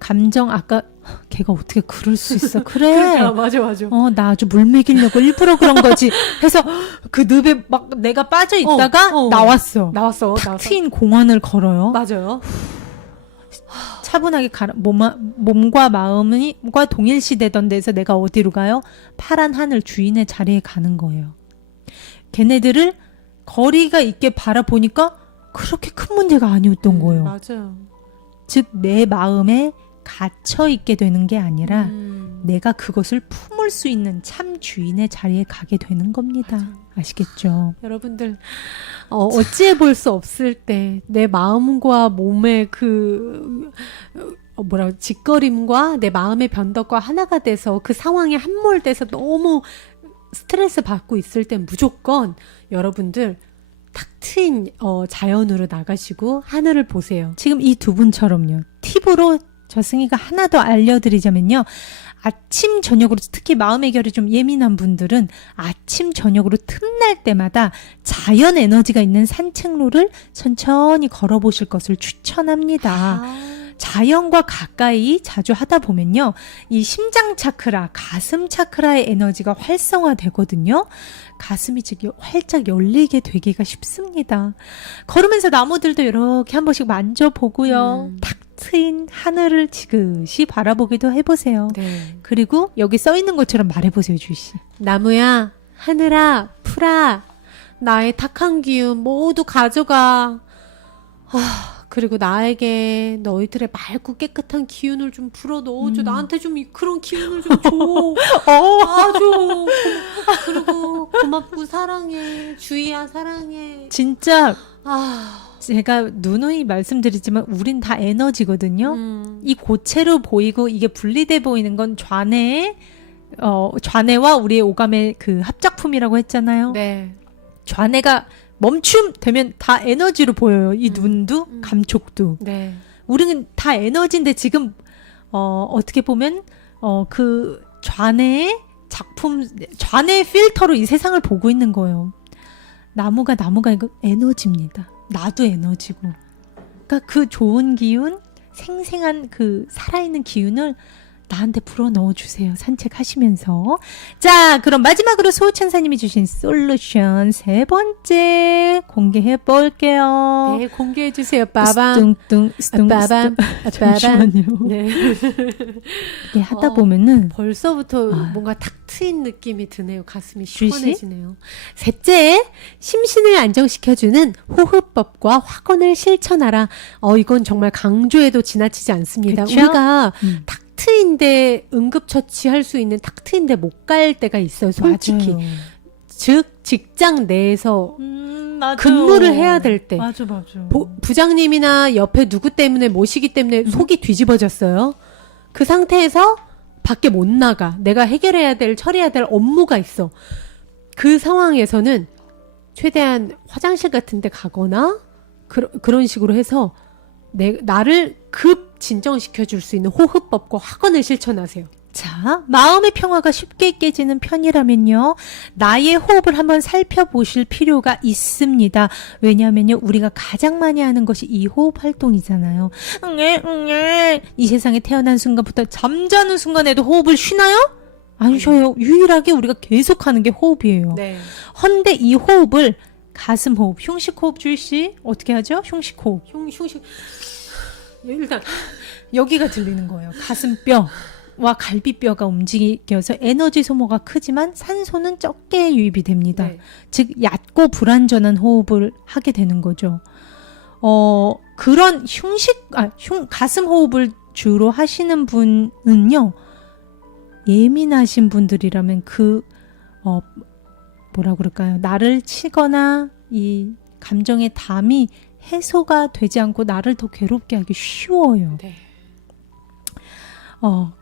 감정 아까 걔가 어떻게 그럴 수 있어? 그래. 그러니까, 맞아. 나 아주 물 먹이려고 일부러 그런 거지. 해서 그 늪에 막 내가 빠져 있다가 나왔어. 탁 트인 공원을 걸어요. 맞아요. 차분하게 몸과 마음과 동일시되던 데서 내가 어디로 가요? 파란 하늘 주인의 자리에 가는 거예요. 걔네들을 거리가 있게 바라보니까 그렇게 큰 문제가 아니었던 거예요. 맞아요. 즉 내 마음에 갇혀 있게 되는 게 아니라 내가 그것을 품을 수 있는 참 주인의 자리에 가게 되는 겁니다. 아시겠죠? 여러분들 어찌해 볼 수 없을 때 내 마음과 몸의 그 짓거림과 내 마음의 변덕과 하나가 돼서 그 상황에 함몰돼서 너무 스트레스 받고 있을 땐 무조건 여러분들 탁 트인 자연으로 나가시고 하늘을 보세요. 지금 이 두 분처럼요. 팁으로 저승이가 하나 더 알려드리자면요. 아침 저녁으로 특히 마음의 결이 좀 예민한 분들은 아침 저녁으로 틈날 때마다 자연 에너지가 있는 산책로를 천천히 걸어보실 것을 추천합니다. 자연과 가까이 자주 하다 보면요. 이 심장 차크라, 가슴 차크라의 에너지가 활성화되거든요. 가슴이 활짝 열리게 되기가 쉽습니다. 걸으면서 나무들도 이렇게 한 번씩 만져보고요. 탁 트인 하늘을 지그시 바라보기도 해보세요. 네. 그리고 여기 써있는 것처럼 말해보세요, 주희씨. 나무야, 하늘아, 풀아, 나의 탁한 기운 모두 가져가. 그리고 나에게 너희들의 맑고 깨끗한 기운을 좀 불어 넣어줘. 나한테 좀 그런 기운을 좀 줘. 아주. 그리고 고맙고 사랑해. 주희야, 사랑해. 진짜 제가 누누이 말씀드리지만 우린 다 에너지거든요. 이 고체로 보이고 이게 분리돼 보이는 건 좌뇌와 우리의 오감의 그 합작품이라고 했잖아요. 네. 좌뇌가 멈춤되면 다 에너지로 보여요. 이 눈도 감촉도. 네. 우리는 다 에너지인데 지금 어떻게 보면 그 좌뇌의 좌뇌 필터로 이 세상을 보고 있는 거예요. 나무가 이거 에너지입니다. 나도 에너지고. 그러니까 그 좋은 기운, 생생한 그 살아있는 기운을 나한테 불어 넣어주세요. 산책하시면서. 자, 그럼 마지막으로 소천사님이 주신 솔루션 세 번째 공개해 볼게요. 네, 공개해 주세요. 빠밤. 빠밤. 잠시만요. 네. 이게 하다 보면은 벌써부터 뭔가 탁 트인 느낌이 드네요. 가슴이 주희 씨? 시원해지네요. 셋째, 심신을 안정시켜주는 호흡법과 확언을 실천하라. 이건 정말 강조해도 지나치지 않습니다. 그쵸? 우리가 탁 트인데 응급처치할 수 있는 탁 트인데 못 갈 때가 있어요. 솔직히. 맞아요. 즉 직장 내에서 맞아. 근무를 해야 될 때 맞아. 부장님이나 옆에 누구 때문에 모시기 때문에 속이 뒤집어졌어요. 그 상태에서 밖에 못 나가. 내가 해결해야 될, 처리해야 될 업무가 있어. 그 상황에서는 최대한 화장실 같은 데 가거나 그런 식으로 해서 나를 급 진정시켜 줄 수 있는 호흡법과 확언을 실천하세요. 자, 마음의 평화가 쉽게 깨지는 편이라면요, 나의 호흡을 한번 살펴보실 필요가 있습니다. 왜냐하면요, 우리가 가장 많이 하는 것이 이 호흡 활동이잖아요. 이 세상에 태어난 순간부터 잠자는 순간에도 호흡을 쉬나요? 안 쉬어요. 유일하게 우리가 계속하는 게 호흡이에요. 네. 헌데 이 호흡을 가슴 호흡, 흉식 호흡 주희 씨 어떻게 하죠? 흉식 호흡. 흉식. 일단 여기가 들리는 거예요. 가슴뼈와 갈비뼈가 움직여서 에너지 소모가 크지만 산소는 적게 유입이 됩니다. 네. 즉 얕고 불완전한 호흡을 하게 되는 거죠. 그런 가슴 호흡을 주로 하시는 분은요, 예민하신 분들이라면 뭐라 그럴까요? 나를 치거나 이 감정의 담이 해소가 되지 않고 나를 더 괴롭게 하기 쉬워요. 네.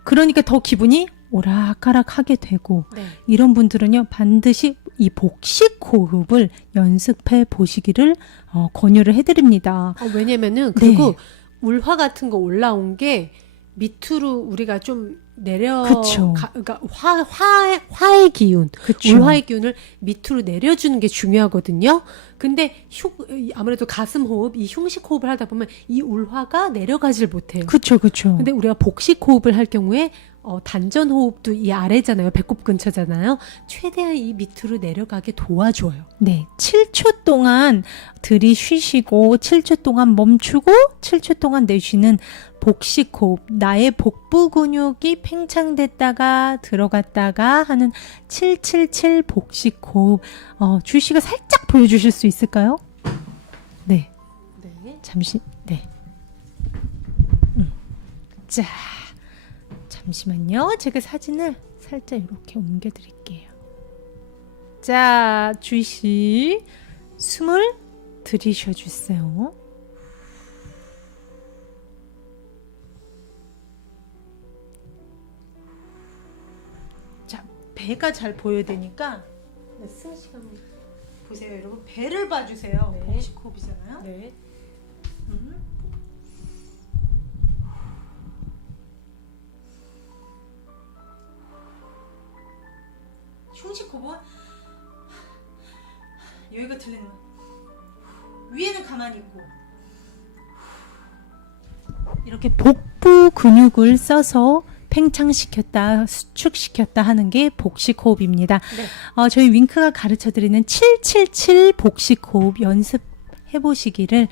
그러니까 더 기분이 오락가락하게 되고, 네. 이런 분들은요, 반드시 이 복식 호흡을 연습해 보시기를 권유를 해드립니다. 왜냐면은 네. 그리고 울화 같은 거 올라온 게 밑으로 우리가 좀 그쵸. 그러니까 화의 기운, 그쵸. 울화의 기운을 밑으로 내려주는 게 중요하거든요. 근데 아무래도 가슴 호흡, 이 흉식 호흡을 하다 보면 이 울화가 내려가질 못해요. 그쵸. 근데 우리가 복식 호흡을 할 경우에 단전 호흡도 이 아래잖아요. 배꼽 근처잖아요. 최대한 이 밑으로 내려가게 도와줘요. 네, 7초 동안 들이쉬시고 7초 동안 멈추고 7초 동안 내쉬는 복식 호흡, 나의 복부 근육이 팽창됐다가 들어갔다가 하는 777 복식 호흡. 주희 씨가 살짝 보여주실 수 있을까요? 네, 네. 잠시. 네. 자, 잠시만요. 제가 사진을 살짝 이렇게 옮겨 드릴게요. 자, 주희 씨, 숨을 들이쉬어 주세요. 자, 배가 잘 보여야 되니까 쓰는 시간 보세요, 여러분. 배를 봐주세요. 네. 복식 호흡이잖아요. 네. 흉식 호흡은 여기가 들리는 거. 위에는 가만히 있고 이렇게 복부 근육을 써서 팽창시켰다, 수축시켰다 하는 게 복식 호흡입니다. 네. 저희 윙크가 가르쳐드리는 777 복식 호흡 연습해 보시기를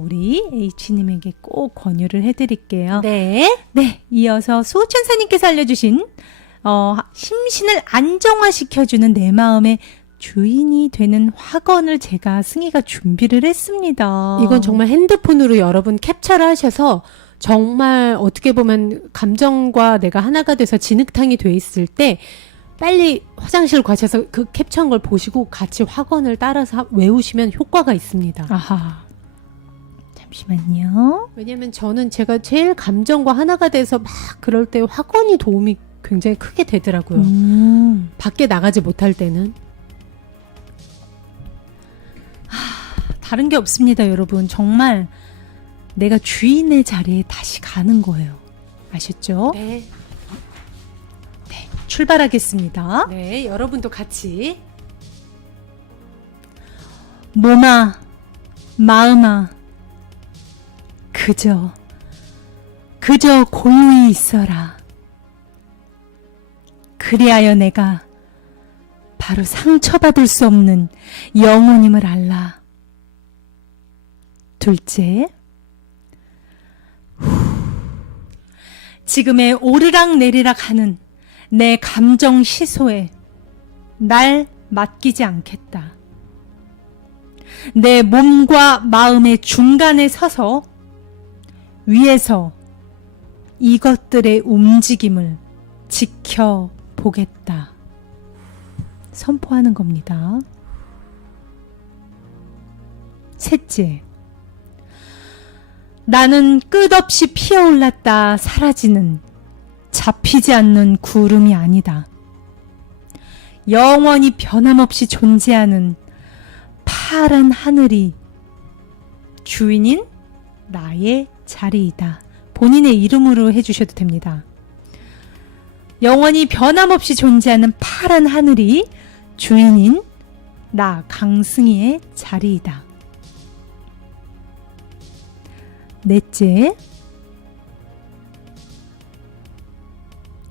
우리 H님에게 꼭 권유를 해드릴게요. 네. 네, 이어서 수호천사님께서 알려주신 심신을 안정화시켜주는 내 마음의 주인이 되는 확언을 제가 승희가 준비를 했습니다. 이건 정말 핸드폰으로 여러분 캡처를 하셔서 정말 어떻게 보면 감정과 내가 하나가 돼서 진흙탕이 돼 있을 때 빨리 화장실 가셔서 그 캡처한 걸 보시고 같이 확언을 따라서 외우시면 효과가 있습니다. 아하. 잠시만요. 왜냐면 저는 제가 제일 감정과 하나가 돼서 막 그럴 때 확언이 도움이 굉장히 크게 되더라고요. 밖에 나가지 못할 때는. 다른 게 없습니다, 여러분. 정말 내가 주인의 자리에 다시 가는 거예요. 아셨죠? 네. 출발하겠습니다. 네, 여러분도 같이. 몸아, 마음아, 그저 고요히 있어라. 그리하여 내가 바로 상처받을 수 없는 영혼임을 알라. 둘째, 지금의 오르락 내리락 하는 내 감정 시소에 날 맡기지 않겠다. 내 몸과 마음의 중간에 서서 위에서 이것들의 움직임을 지켜보겠다. 선포하는 겁니다. 셋째, 나는 끝없이 피어올랐다 사라지는 잡히지 않는 구름이 아니다. 영원히 변함없이 존재하는 파란 하늘이 주인인 나의 자리이다. 본인의 이름으로 해주셔도 됩니다. 영원히 변함없이 존재하는 파란 하늘이 주인인 나 강승희의 자리이다. 넷째,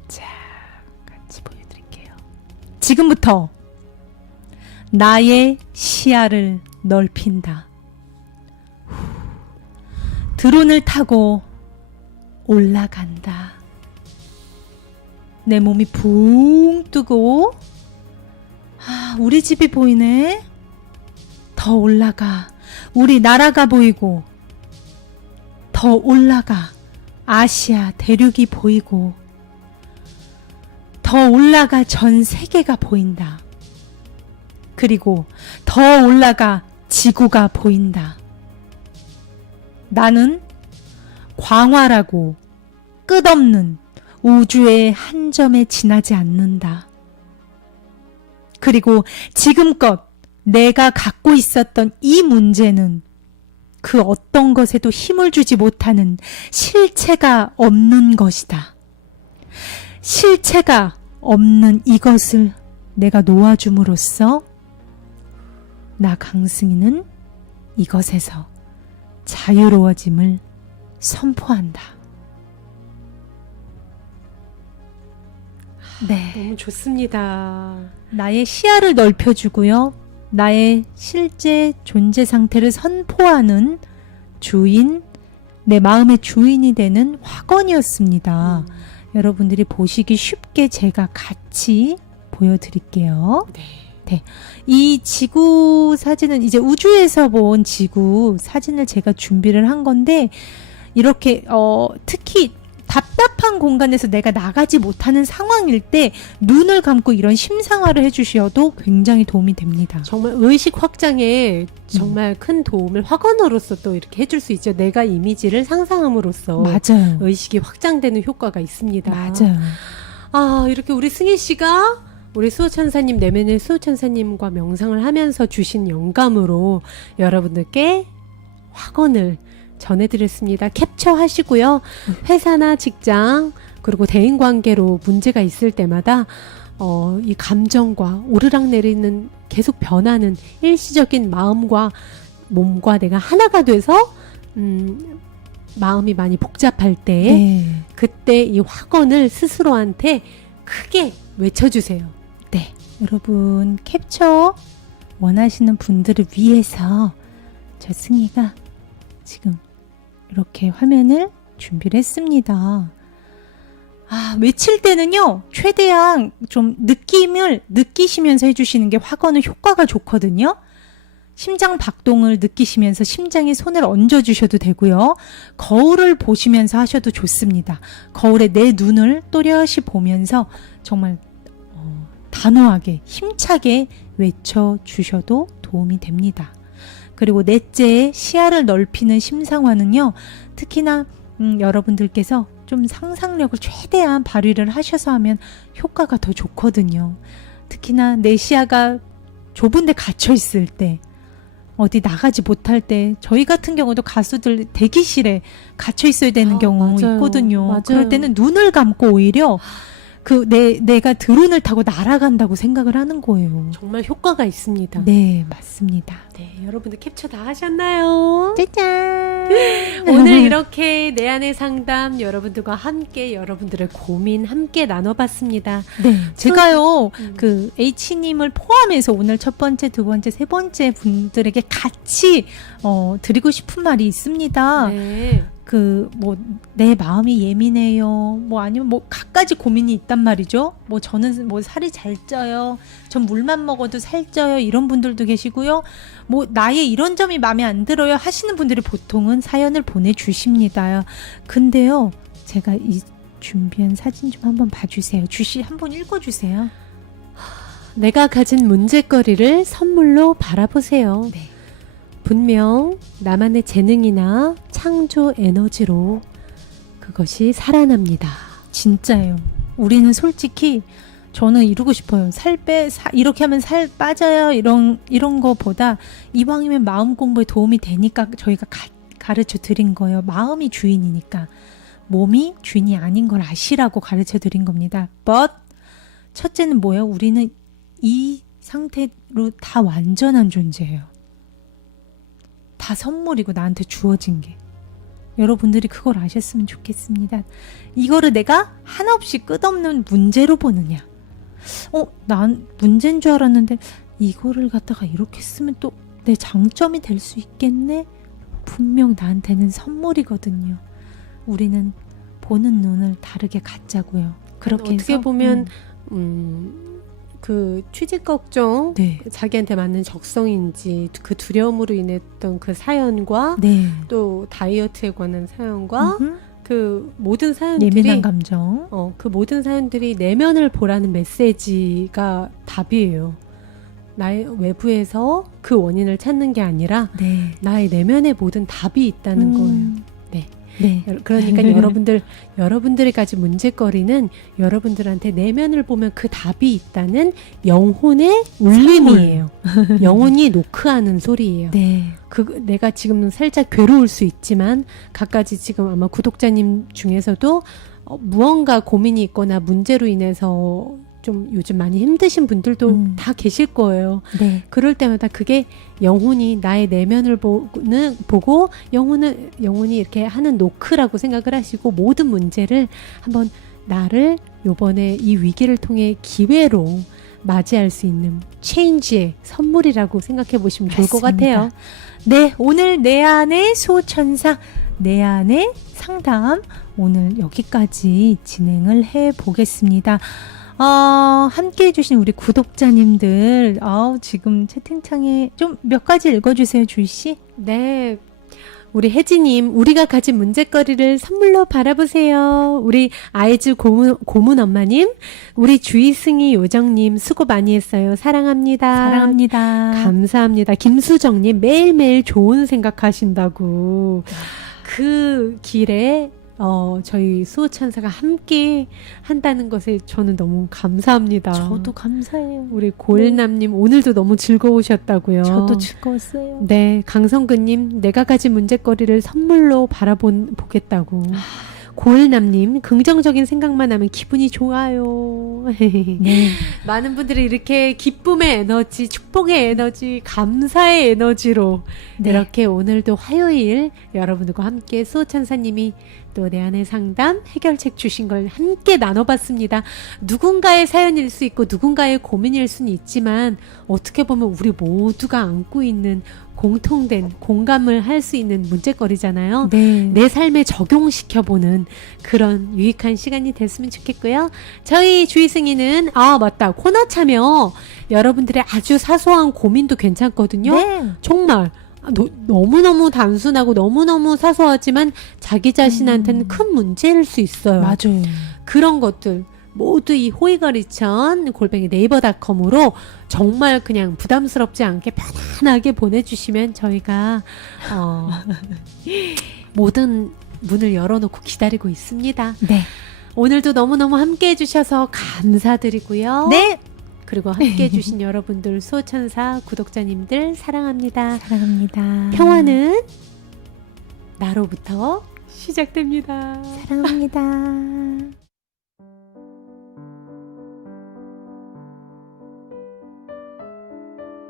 자, 같이 보여드릴게요. 지금부터 나의 시야를 넓힌다. 드론을 타고 올라간다. 내 몸이 붕 뜨고, 우리 집이 보이네. 더 올라가. 우리 나라가 보이고, 더 올라가. 아시아 대륙이 보이고, 더 올라가. 전 세계가 보인다. 그리고 더 올라가. 지구가 보인다. 나는 광활하고 끝없는 우주의 한 점에 지나지 않는다. 그리고 지금껏 내가 갖고 있었던 이 문제는 그 어떤 것에도 힘을 주지 못하는 실체가 없는 것이다. 실체가 없는 이것을 내가 놓아줌으로써 나 강승희는 이것에서 자유로워짐을 선포한다. 네. 너무 좋습니다. 나의 시야를 넓혀주고요. 나의 실제 존재 상태를 선포하는 주인, 내 마음의 주인이 되는 화건이었습니다. 여러분들이 보시기 쉽게 제가 같이 보여드릴게요. 네. 네. 이 지구 사진은 이제 우주에서 본 지구 사진을 제가 준비를 한 건데, 이렇게 특히 답답한 공간에서 내가 나가지 못하는 상황일 때 눈을 감고 이런 심상화를 해주셔도 굉장히 도움이 됩니다. 정말 의식 확장에 정말 큰 도움을 화건으로서 또 이렇게 해줄 수 있죠. 내가 이미지를 상상함으로써 맞아요. 의식이 확장되는 효과가 있습니다. 맞아요. 아, 이렇게 우리 승희 씨가 우리 수호천사님, 내면의 수호천사님과 명상을 하면서 주신 영감으로 여러분들께 화건을 전해드렸습니다. 캡처하시고요. 회사나 직장 그리고 대인관계로 문제가 있을 때마다 이 감정과 오르락내리는 계속 변하는 일시적인 마음과 몸과 내가 하나가 돼서 마음이 많이 복잡할 때 네. 그때 이 화건을 스스로한테 크게 외쳐주세요. 네. 여러분 캡처 원하시는 분들을 위해서 저 승희가 지금 이렇게 화면을 준비를 했습니다. 외칠 때는요, 최대한 좀 느낌을 느끼시면서 해주시는 게 화건은 효과가 좋거든요. 심장 박동을 느끼시면서 심장에 손을 얹어주셔도 되고요. 거울을 보시면서 하셔도 좋습니다. 거울에 내 눈을 또렷이 보면서 정말 단호하게, 힘차게 외쳐주셔도 도움이 됩니다. 그리고 넷째, 시야를 넓히는 심상화는요, 특히나 여러분들께서 좀 상상력을 최대한 발휘를 하셔서 하면 효과가 더 좋거든요. 특히나 내 시야가 좁은 데 갇혀 있을 때, 어디 나가지 못할 때, 저희 같은 경우도 가수들 대기실에 갇혀 있어야 되는 경우 맞아요. 있거든요. 맞아요. 그럴 때는 눈을 감고 오히려 내가 드론을 타고 날아간다고 생각을 하는 거예요. 정말 효과가 있습니다. 네, 맞습니다. 네, 여러분들 캡처 다 하셨나요? 짜잔! 오늘 이렇게 내 안의 상담 여러분들과 함께 여러분들의 고민 함께 나눠봤습니다. 네, 제가요, 음. 그 H님을 포함해서 오늘 첫 번째, 두 번째, 세 번째 분들에게 같이 드리고 싶은 말이 있습니다. 네. 내 마음이 예민해요. 아니면 갖가지 고민이 있단 말이죠. 저는 살이 잘 쪄요. 전 물만 먹어도 살쪄요. 이런 분들도 계시고요. 나의 이런 점이 마음에 안 들어요. 하시는 분들이 보통은 사연을 보내주십니다. 근데요, 제가 이 준비한 사진 좀 한번 봐주세요. 주씨 한번 읽어주세요. 내가 가진 문제거리를 선물로 바라보세요. 네. 분명 나만의 재능이나 창조 에너지로 그것이 살아납니다. 진짜예요. 우리는 솔직히 저는 이루고 싶어요. 이렇게 하면 살 빠져요. 이런 거보다 이왕이면 마음 공부에 도움이 되니까 저희가 가르쳐 드린 거예요. 마음이 주인이니까. 몸이 주인이 아닌 걸 아시라고 가르쳐 드린 겁니다. But 첫째는 뭐예요? 우리는 이 상태로 다 완전한 존재예요. 다 선물이고 나한테 주어진 게. 여러분들이 그걸 아셨으면 좋겠습니다. 이거를 내가 한없이 끝없는 문제로 보느냐. 난 문제인 줄 알았는데 이거를 갖다가 이렇게 쓰면 또 내 장점이 될 수 있겠네? 분명 나한테는 선물이거든요. 우리는 보는 눈을 다르게 갖자고요. 그렇게 어떻게 해서, 보면 그 취직 걱정, 네. 자기한테 맞는 적성인지 그 두려움으로 인했던 그 사연과 네. 또 다이어트에 관한 사연과 그 모든 사연들이 예민한 감정. 그 모든 사연들이 내면을 보라는 메시지가 답이에요. 나의 외부에서 그 원인을 찾는 게 아니라 네. 나의 내면에 모든 답이 있다는 거예요. 네. 네. 그러니까 여러분들이 가진 문제거리는 여러분들한테 내면을 보면 그 답이 있다는 영혼의 울림이에요. 영혼이 노크하는 소리예요. 네. 내가 지금 살짝 괴로울 수 있지만 갖가지 지금 아마 구독자님 중에서도 무언가 고민이 있거나 문제로 인해서 좀 요즘 많이 힘드신 분들도 다 계실 거예요. 네. 그럴 때마다 그게 영혼이 나의 내면을 보고 영혼이 이렇게 하는 노크라고 생각을 하시고 모든 문제를 한번 나를 요번에 이 위기를 통해 기회로 맞이할 수 있는 체인지의 선물이라고 생각해 보시면 좋을 것 같아요. 네, 오늘 내 안의 소천사, 내 안의 상담 오늘 여기까지 진행을 해보겠습니다. 함께 해주신 우리 구독자님들, 지금 채팅창에 좀 몇 가지 읽어주세요, 주희씨. 네. 우리 혜지님, 우리가 가진 문제거리를 선물로 바라보세요. 우리 아이즈 고문 엄마님, 우리 주희승희 요정님, 수고 많이 했어요. 사랑합니다. 사랑합니다. 감사합니다. 김수정님, 매일매일 좋은 생각하신다고. 그 길에 저희 수호천사가 함께 한다는 것에 저는 너무 감사합니다. 저도 감사해요. 우리 고일남님, 오늘도 너무 즐거우셨다고요. 저도 즐거웠어요. 네, 강성근님, 내가 가진 문제거리를 선물로 바라보겠다고. 고일남님, 긍정적인 생각만 하면 기분이 좋아요. 네. 많은 분들이 이렇게 기쁨의 에너지, 축복의 에너지, 감사의 에너지로 네. 이렇게 오늘도 화요일 여러분들과 함께 수호천사님이 또 내 안의 상담 해결책 주신 걸 함께 나눠봤습니다. 누군가의 사연일 수 있고 누군가의 고민일 수는 있지만 어떻게 보면 우리 모두가 안고 있는 공통된 공감을 할 수 있는 문제거리잖아요. 네. 내 삶에 적용시켜보는 그런 유익한 시간이 됐으면 좋겠고요. 저희 주희승이는 맞다, 코너 참여 여러분들의 아주 사소한 고민도 괜찮거든요. 네. 정말 너무너무 단순하고 너무너무 사소하지만 자기 자신한테는 큰 문제일 수 있어요. 맞아요. 그런 것들 모두 이 호이거리천 네이버닷컴으로 정말 그냥 부담스럽지 않게 편안하게 보내주시면 저희가 모든 문을 열어놓고 기다리고 있습니다. 네. 오늘도 너무너무 함께 해주셔서 감사드리고요. 네. 그리고 함께 해주신 여러분들, 수호천사 구독자님들 사랑합니다. 사랑합니다. 평화는 나로부터 시작됩니다. 사랑합니다.